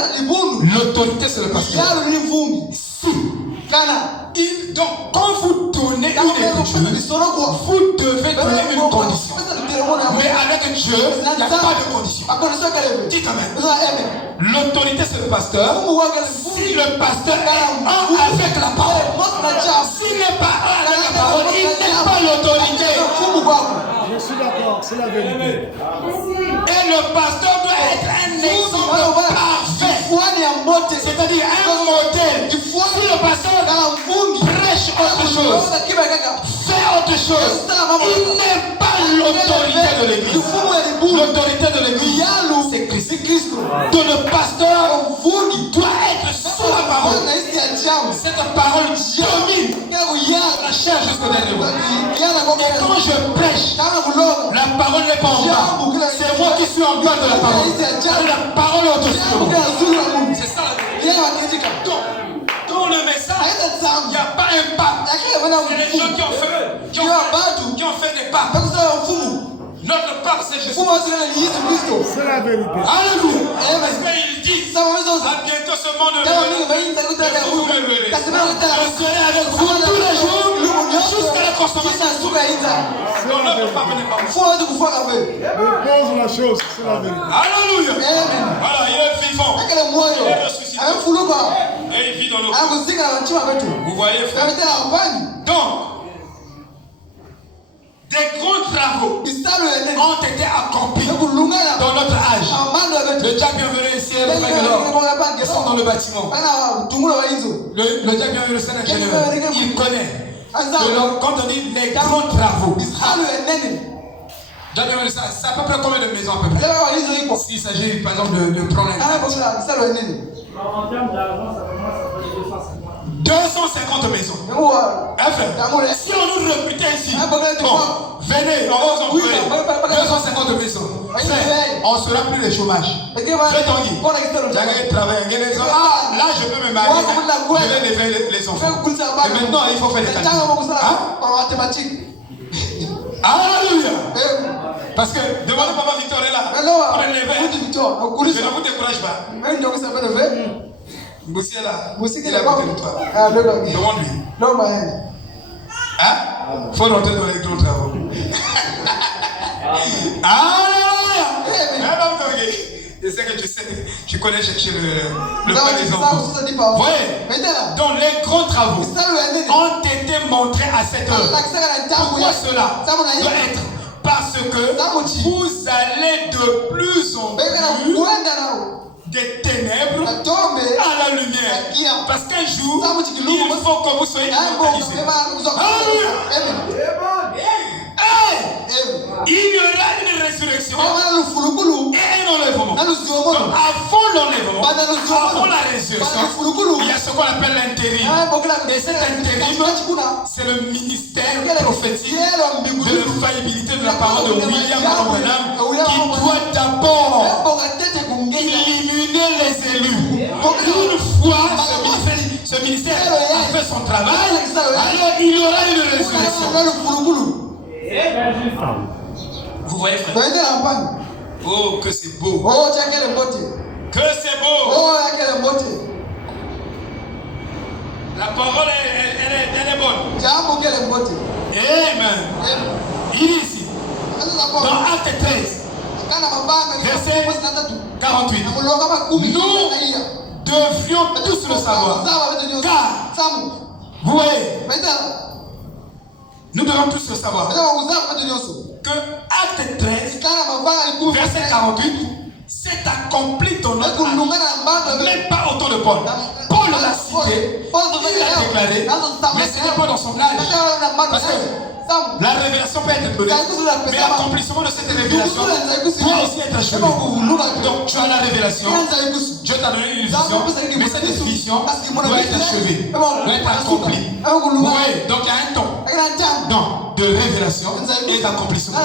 l'autorité, c'est le pasteur. Donc, quand vous donnez une écriture, vous devez donner une condition. Mais avec Dieu, il n'y a pas de condition. Dites amen. L'autorité, c'est le pasteur. Si le pasteur est un avec la parole, s'il n'est pas un avec la parole, il n'est pas l'autorité. Je suis d'accord, c'est la vérité. Et le pasteur doit être un exemple parfait. C'est-à-dire un modèle. Si le pasteur prêche autre chose, fait autre chose, il n'est pas l'autorité de l'église. L'autorité de l'église, c'est Christ. Que le pasteur doit être sous la parole. Cette parole domine la chair jusqu'au dernier mot. Et quand je prêche, la parole n'est pas en bas. C'est moi qui suis en bas de la parole. Et la parole est au-dessus de moi. C'est ça la vérité. Dans le message, il n'y a pas un pape. C'est les gens qui ont fait des papes. Notre pape, c'est Jésus. C'est la vérité. Alléluia. Parce qu'il dit, à bientôt ce monde ne vous me verrez. Je serai avec vous tous les jours jusqu'à la consommation. Non, notre pape n'est pas mort. Je pose la chose, c'est la vérité. Alléluia. Voilà, il est vivant. Il est ressuscité. Et il vit dans nos cœurs. Vous voyez, frère. Donc, des grands travaux ont été accomplis dans notre âge. Le diable bienvenu ici, ils sont dans le bâtiment. Le diable bienvenu, c'est un ingénieur. Il connaît. Quand on dit les grands travaux, c'est à peu près combien de maisons à peu près? S'il s'agit par exemple de prendre un. En termes d'argent, ça commence à faire 250 maisons. Si on nous recrutait ici, bon, venez, on va vous employer. 250 maisons. On ne sera plus le chômage. Je t'en dis. Là, je peux me marier. Je vais lever les enfants. Et maintenant, il faut faire les calculs. Alléluia. Parce que demandez Papa Victor est là. Prenez les verres. Je ne vous décourage pas. Boussi est là. Il est à côté de toi. Demande-lui. Hein? Il faut rentrer dans les grands travaux. Je sais que tu connais chercher le pain des enfants. Voyez, donc les grands travaux ont été montrés à cette heure. Pourquoi cela doit être? Parce que vous allez de plus en plus des ténèbres à la lumière. Parce qu'un jour, il faut que vous soyez immortalisés. Il y aura une résurrection et un enlèvement. Donc, avant l'enlèvement, avant la résurrection, il y a ce qu'on appelle l'intérim. Et cet intérim, c'est le ministère prophétique de l'infaillibilité de la parole de William Branham qui doit d'abord illuminer les élus. Une fois ce ministère a fait son travail, alors il y aura une résurrection. Vous voyez, frère? Oh, que c'est beau. Que c'est beau. La parole, elle est bonne. Amen. Il est ici. Dans Acte 13, verset 48. Nous devions tous le savoir. Car, vous voyez, nous devons tous le savoir. Que Acte 13, verset 48, s'est accompli dans notre âge. Même pas au temps de Paul. Paul l'a cité, il a déclaré, mais ce n'est pas dans son âge. Parce que la révélation peut être donnée, mais l'accomplissement de cette révélation doit aussi être achevé. Donc tu as la révélation, Dieu t'a donné une vision, mais cette vision doit être achevée, doit être accomplie. Oui, donc il y a un temps de révélation et d'accomplissement.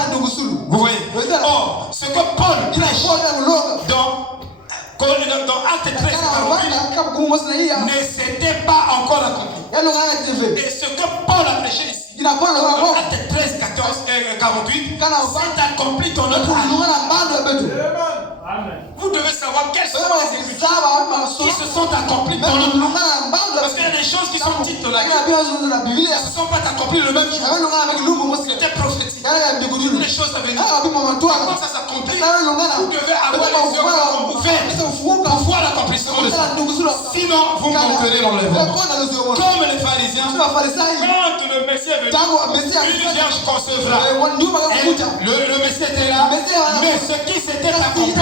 Vous voyez? Or, ce que Paul prêche dans Acte 13, ne s'était pas encore accompli. Et ce que Paul a prêché ici, dans Acte 13, 48, s'est accompli dans notre âge. Vous devez savoir quelles sont les écritures qui se sont accomplies dans notre âge. Parce qu'il y a des choses qui sont dites dans la Bible, elles ne se sont pas accomplies le même jour. C'était prophétique. Les choses à venir. Quand ça s'accomplit, vous devez avoir les yeux ouverts pour voir l'accomplissement de ça. Sinon, vous manquerez l'enlèvement. Comme les pharisiens, quand le Messie est venu, une vierge concevra. Le Messie était là, mais ce qui s'était accompli,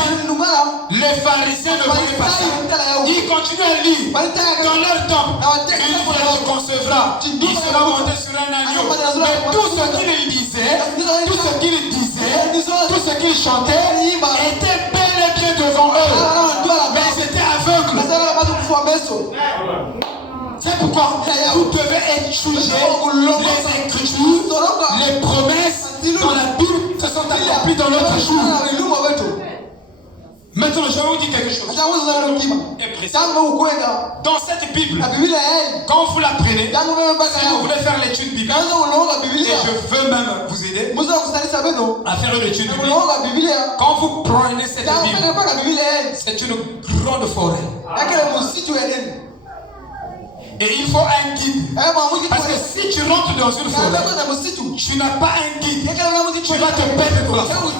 les pharisiens ne voyaient pas ça. Ils continuent à lire. Dans leur temps, une vierge concevra. Il sera monté sur un agneau. Mais tout ce qu'il disait, tout ce qu'il chantait, était bel et bien devant eux. Mais ils étaient aveugles. C'est pourquoi vous devez étudier les écritures, les promesses dans la Bible se sont accomplies dans notre jour. Maintenant, je vais vous dire quelque chose. Et précis. Dans cette Bible, quand vous la prenez, si vous voulez faire l'étude biblique, et je veux même vous aider à faire l'étude biblique, quand vous prenez cette Bible, c'est une grande forêt. Et il faut un guide. Parce que si tu rentres dans une forêt, tu n'as pas un guide, tu vas te perdre dans la forêt.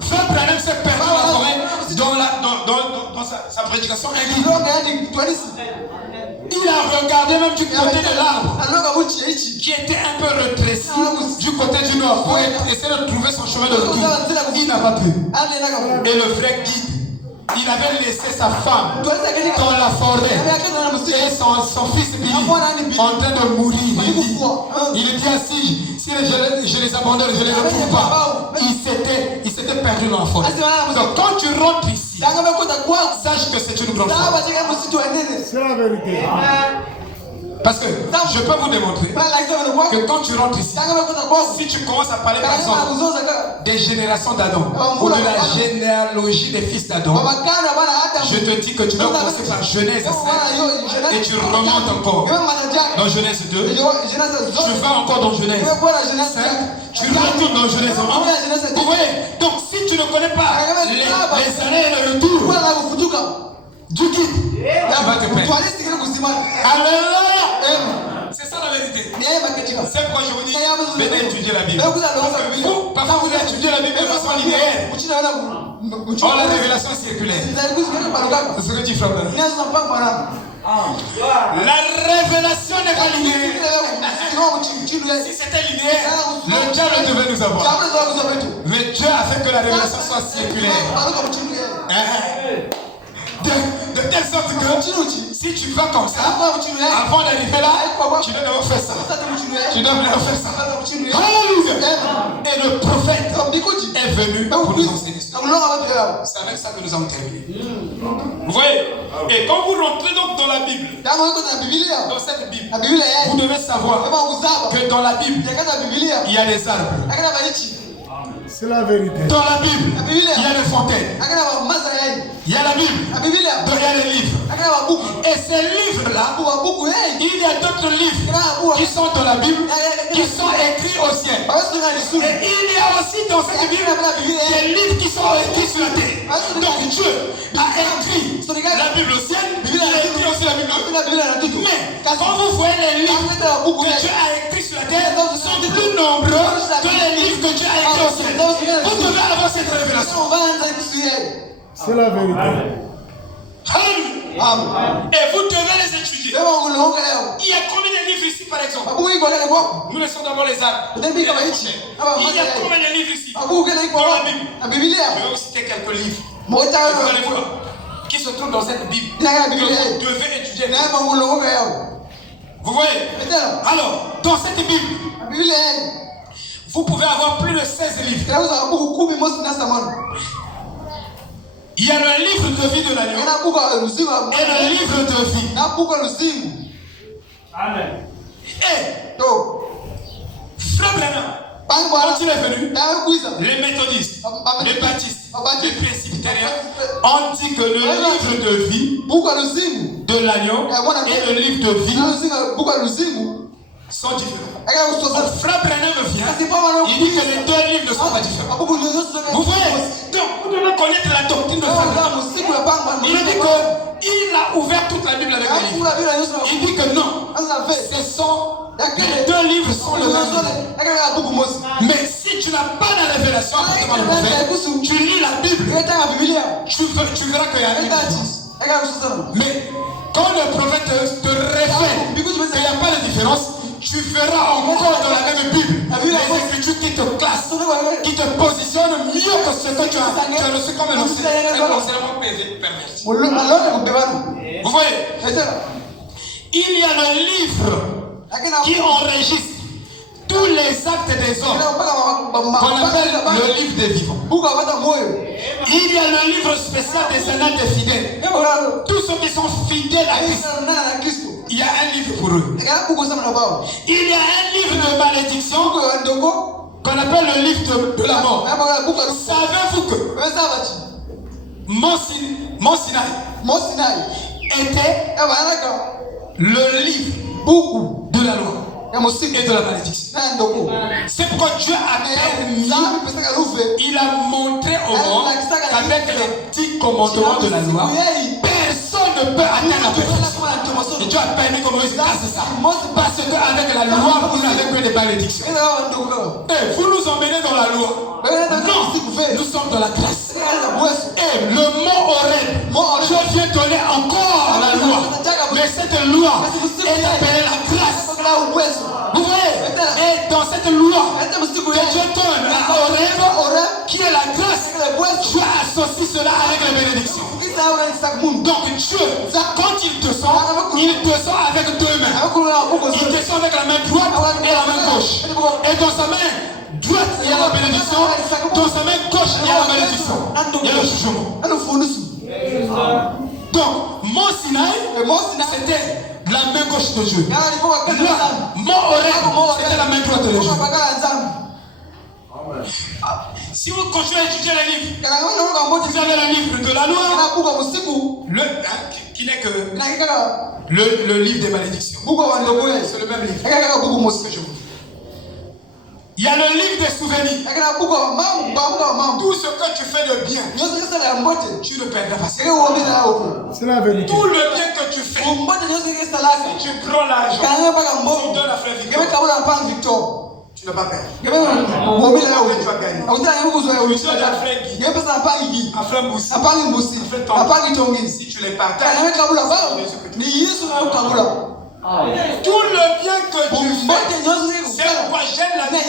Frère Branham s'est perdu dans la forêt dans sa prédication. Il a regardé même du côté de l'arbre qui était un peu rétréci du côté du nord pour essayer de trouver son chemin de retour. Il n'a pas pu. Et le vrai guide, il avait laissé sa femme dans la forêt et son fils Billy en train de mourir. Il dit ainsi, si je les abandonne, je ne les retrouve pas. Il s'était perdu dans la forêt. Donc quand tu rentres ici, sache que c'est une grande forêt. C'est la vérité. Parce que je peux vous démontrer que quand tu rentres ici, si tu commences à parler par exemple des générations d'Adam ou de la généalogie des fils d'Adam, je te dis que tu dois commencer par Genèse 5 et tu remontes encore dans Genèse 2, tu vas encore dans Genèse 5, tu retournes dans Genèse 1. Vous voyez? Donc si tu ne connais pas les années et le retour du guide, tu vas te perdre. Alléluia! C'est ça la vérité. C'est pourquoi je vous dis, venez étudier la Bible. Parfois vous étudiez la Bible de façon linéaire. Or la révélation est circulaire. C'est ce que dit Frère. La révélation n'est pas linéaire. Si c'était linéaire, le diable devait nous avoir. Mais Dieu a fait que la révélation soit circulaire. De telle sorte que si tu vas comme ça, avant d'arriver là, tu dois d'abord faire ça. Tu dois d'abord faire ça. Alléluia. Et le prophète est venu pour nous enseigner cela. C'est avec ça que nous avons terminé. Vous voyez? Et quand vous rentrez donc dans la Bible, dans cette Bible, vous devez savoir que dans la Bible, il y a des arbres. C'est la vérité. Dans la Bible, il y a les fontaines. Il y a la Bible. Il y a les livres. Et ces livres-là, il y a d'autres livres qui sont dans la Bible, qui sont écrits au ciel. Et il y a aussi dans cette Bible des livres qui sont écrits sur la terre. Donc Dieu a écrit la Bible au ciel, il a écrit aussi la Bible au ciel. Mais quand vous voyez les livres que Dieu a écrits sur la terre, sont plus nombreux que les livres que Dieu a écrits au ciel. Vous devez avoir cette révélation. C'est la vérité. Amen. Et vous devez les étudier. Il y a combien de livres ici par exemple? Nous laissons d'abord les arbres. Il y a combien de livres ici? Dans la Bible. Je vais vous citer quelques livres. Vous allez voir qui se trouvent dans cette Bible que vous devez étudier. Vous voyez? Alors, dans cette Bible, vous pouvez avoir plus de 16 livres. Il y a le livre de vie de l'agneau et le livre de vie. Amen. Et Frère Branham, quand il est venu, les méthodistes, les baptistes, les presbytériens ont dit que le livre de vie de l'agneau et le livre de vie sont différents. Donc, Frère Branham vient, il dit que les deux livres ne sont pas différents. Vous voyez? Donc, vous devez connaître la doctrine de Frère Branham. Il dit qu'il a ouvert toute la Bible avec les livres. Il dit que non, ce sont les deux livres sont le même. Mais si tu n'as pas la révélation, tu lis la Bible, tu verras qu'il y a une différence. Mais quand le prophète te révèle qu'il n'y a pas de différence, tu verras encore dans la même Bible les écritures qui te classent, qui te positionnent mieux que ce que tu as reçu comme un enseignement perverti. Vous voyez? Il y a le livre qui enregistre tous les actes des hommes qu'on appelle le livre des vivants. Il y a le livre spécial des annales des fidèles. Tous ceux qui sont fidèles à Christ, il y a un livre pour eux. Il y a un livre de malédiction qu'on appelle le livre de la mort. Savez-vous que Mont Sinaï était le livre de la loi et de la malédiction? C'est pourquoi Dieu a permis, il a montré au monde qu'avec les 10 commandements de la loi, personne ne peut atteindre la perfection. Et Dieu a permis que Moïse casse ça. Parce qu'avec la loi, vous n'avez que des malédictions. Et vous nous emmenez dans la loi. Non, nous sommes dans la grâce. Et le mot Horeb, Dieu vient donner encore la loi. Mais cette loi est appelée la grâce. Vous voyez? Et dans cette loi que Dieu donne à Horeb, qui est la grâce, Dieu associe cela avec les bénédictions. Donc Dieu, quand il te sent avec deux mains. Il te sent avec la main droite et la main gauche. Et dans sa main droite, il y a la bénédiction. Dans sa main gauche, il y a la malédiction. Il y a le jugement. Donc, Mont Sinaï, c'était la main gauche de Dieu. Là, Mont Horeb, c'était la main droite de Dieu. Si vous continuez à étudier les livres, vous avez le livre de la loi, qui n'est que le livre des malédictions. C'est le même livre que je vous dis. Il y a le livre des souvenirs. Tout ce que tu fais de bien, tu ne perdras pas. C'est la vérité. Tout le bien que tu fais, si tu prends l'argent, tu donnes à frère Victor, tu ne vas pas perdre. Tu vas gagner. Tu donnes à frère Guy, à frère Moussi, à frère Tongi. Si tu les partages, tout le bien que tu fais, c'est pourquoi j'aime la vie.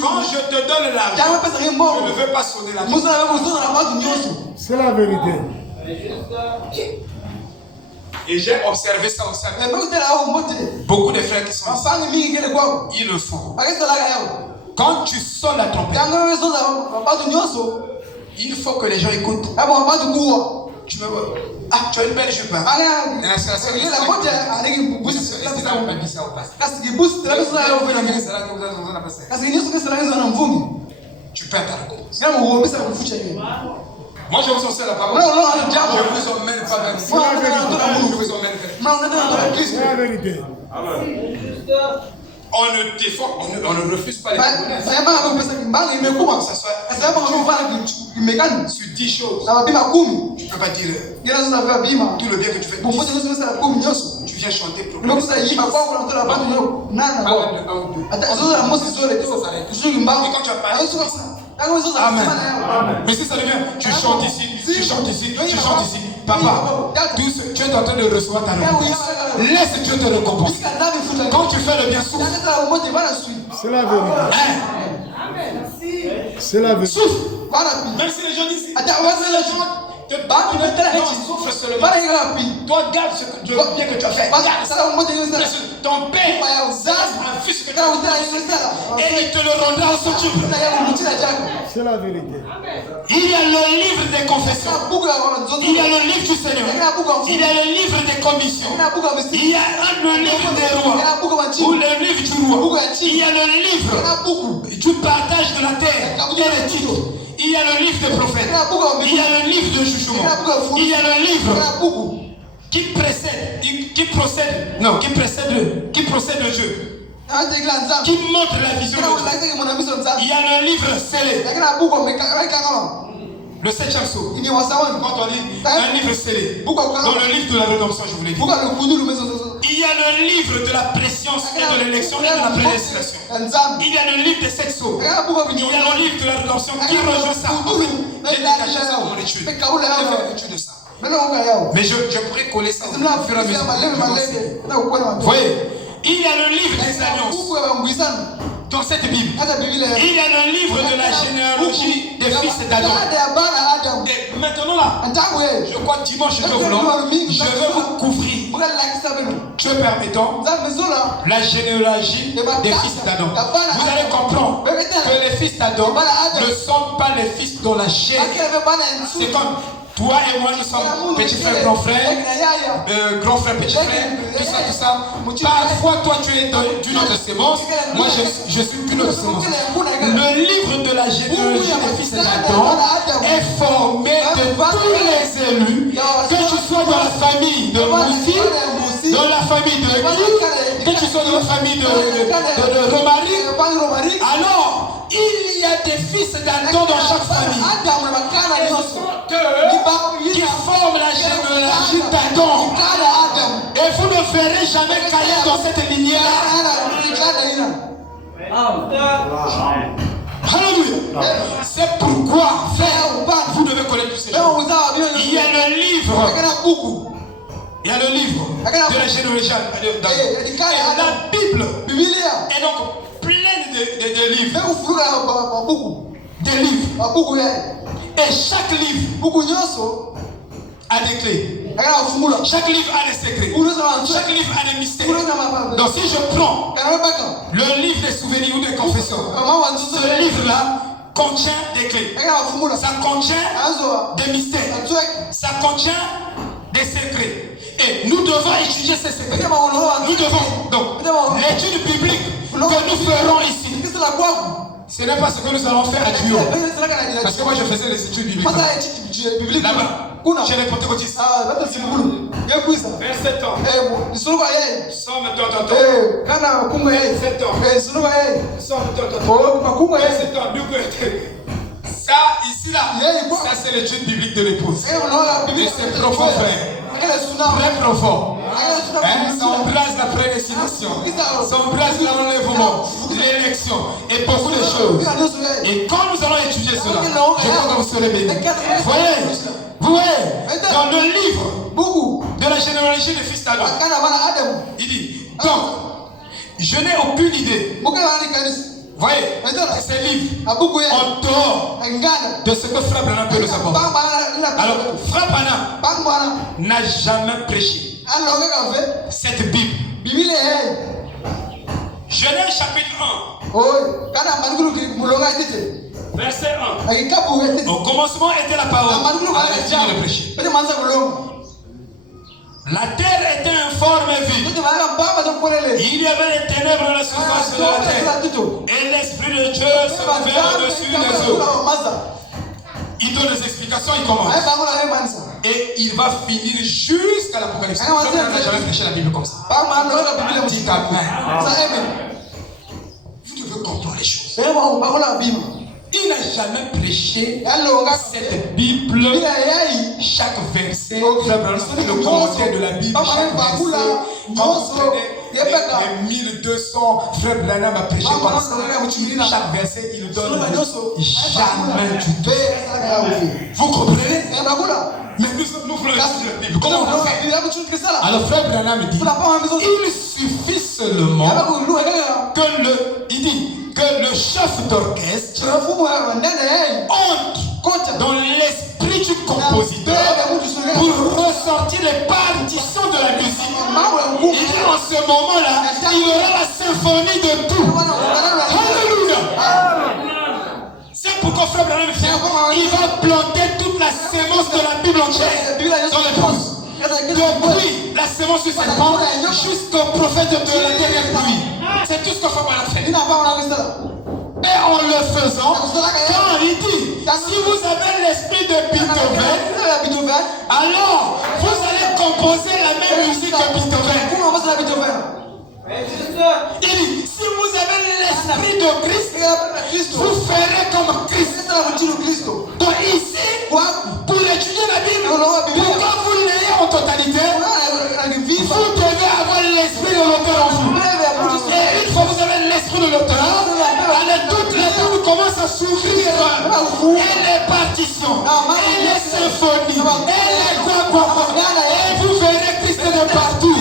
Quand je te donne l'argent, je ne veux pas sonner la vie. C'est la vérité. Et j'ai observé ça aussi. Beaucoup de frères qui sont ici, ils le font. Quand tu sonnes la trompette, il faut que les gens écoutent. Tu me vois. Ah, tu as une belle jupe. tu perds ta récompense. Moi, je vous enseigne la parole. Je vous emmène pas vers C'est la vérité. Je vous emmène vers Christ. C'est la vérité. On ne défend, on ne refuse pas les témoignages. Ça soit sur 10 choses. Tu ne peux pas dire tout le bien que tu fais. Tu viens chanter pour Amen. Et quand tu as parlé, Amen. Mais si ça devient, tu chantes ici, tu chantes ici, tu chantes ici. Papa, tout ce, tu es en train de recevoir ta récompense. Laisse Dieu te récompenser. Quand tu fais le bien, souffle. C'est la vérité. C'est la vérité. Souffle. Même si les gens disent, les gens te battent, non, souffle seulement. Toi, garde ce que, le bien que tu as fait. Garde ça. Ton père a un fils que tu as fait. Et il te le rendra au centuple. C'est la vérité. Il y a le livre des confessions. Il y a le livre du Seigneur. Il y a le livre des commissions. Il y a le livre des rois. Ou le livre du roi. Il y a le livre du partage de la terre et les titres. Il y a le livre des prophètes. Il y a le livre de jugement. Il y a le livre qui précède le jeu. Qui montre la vision de Dieu. Il y a le livre scellé. Le 7e sceau. Quand on dit un livre scellé. Dans le livre de la rédemption, je vous l'ai dit. Il y a le livre de la préscience et de l'élection et de la prédestination. Il y a le livre des 7 sceaux. Il y a le livre de la rédemption qui rejoint ça. J'ai détaché ça dans mon étude. J'ai fait une étude de ça. Mais je pourrais coller ça au fur et à mesure. Vous voyez, il y a le livre des alliances. Dans cette Bible, il y a le livre de la généalogie des fils d'Adam. Et maintenant là, je crois que dimanche, je veux vous couvrir, Dieu permettant, la généalogie des fils d'Adam. Vous allez comprendre que les fils d'Adam ne sont pas les fils dans la chair. C'est comme toi et moi, nous sommes petit frère, grand frère, petit frère, tout ça. Parfois, toi, tu es d'une autre sémence. Moi, je suis d'une autre sémence. Le livre de la généalogie des fils d'Adam est formé de tous les élus, que tu sois dans la famille de Moussi, dans la famille de Guy, que tu sois dans la famille de Romaric. Alors, il y a des fils d'Adam dans chaque famille. Et ce sont eux qui forment la généalogie d'Adam. Et vous ne verrez jamais Caïn dans cette lignée-là. Alléluia. C'est pourquoi, frère, vous devez connaître tous ces choses. Il y a le livre. Il y a le livre de la généalogie d'Adam. Et la Bible est donc pleine de livres. Des livres. Et chaque livre a des clés. Chaque livre a des secrets. Chaque livre a des mystères. Donc si je prends le livre des souvenirs ou des confessions, ce livre-là contient des clés. Ça contient des mystères. Ça contient des secrets. Et nous devons étudier ces secrets. Nous devons. Donc, l'étude biblique que nous ferons ici, ce n'est pas ce que nous allons faire à Dieu. Parce que moi je faisais les études bibliques. Là-bas, chez les pentecôtistes. Vers 7 ans. Somme tant. 7 ans. Somme tant. Ça, ici, là, ça c'est l'étude biblique de l'épouse. Et c'est profond, frère. Très profond. Ça embrasse la prédestination. Ça embrasse l'enlèvement, l'élection et beaucoup de choses. Et quand nous allons étudier cela, je crois que vous serez bénis. Vous voyez, dans le livre de la généalogie des fils d'Adam, il dit, donc, je n'ai aucune idée. Voyez, ces livres en dehors de ce que Frère Branham peut nous apporter. Alors, Frère Branham n'a jamais prêché cette Bible. Genèse chapitre 1. Verset 1. Au commencement était la parole. Le La terre était informe et vide. Il y avait les ténèbres à la surface de la terre. Et l'Esprit de Dieu se mouvait au-dessus des eaux. Il donne des explications, il commence. Et il va finir jusqu'à l'Apocalypse. Je n'ai jamais prêché la Bible comme ça. Dites Amen. Vous devez comprendre les choses. Il n'a jamais prêché cette Bible, chaque verset, le commentaire de la Bible, chaque verset. Les 1200 frères Branham a prêché comme ça. Chaque verset, il donne jamais du tout. Vous comprenez? Mais nous voulons la Bible. Comment on fait? Alors frère Branham dit, il suffit seulement que le chef d'orchestre entre dans l'esprit du compositeur pour ressortir les partitions de la musique. Et en ce moment-là, il y aura la symphonie de tout. Alléluia. C'est pourquoi frère Branham fait, il va planter toute la sémence de la Bible entière dans les pouces. Depuis la sémence du serpent jusqu'au prophète de la dernière pluie. C'est tout ce que frère Branham fait. Et en le faisant, quand il dit, si vous avez l'esprit de Beethoven, alors vous allez composer la même musique que Beethoven. Il dit, si vous avez l'esprit de Christ, vous ferez comme Christ. Donc ici, pour étudier la Bible, pourquoi vous l'ayez en totalité, vous devez avoir l'esprit de l'auteur en vous. Et une fois que vous avez l'esprit de l'auteur, toute la Bible commence à s'ouvrir. Et les partitions, et les symphonies, et les quoi. Et vous verrez Christ de partout.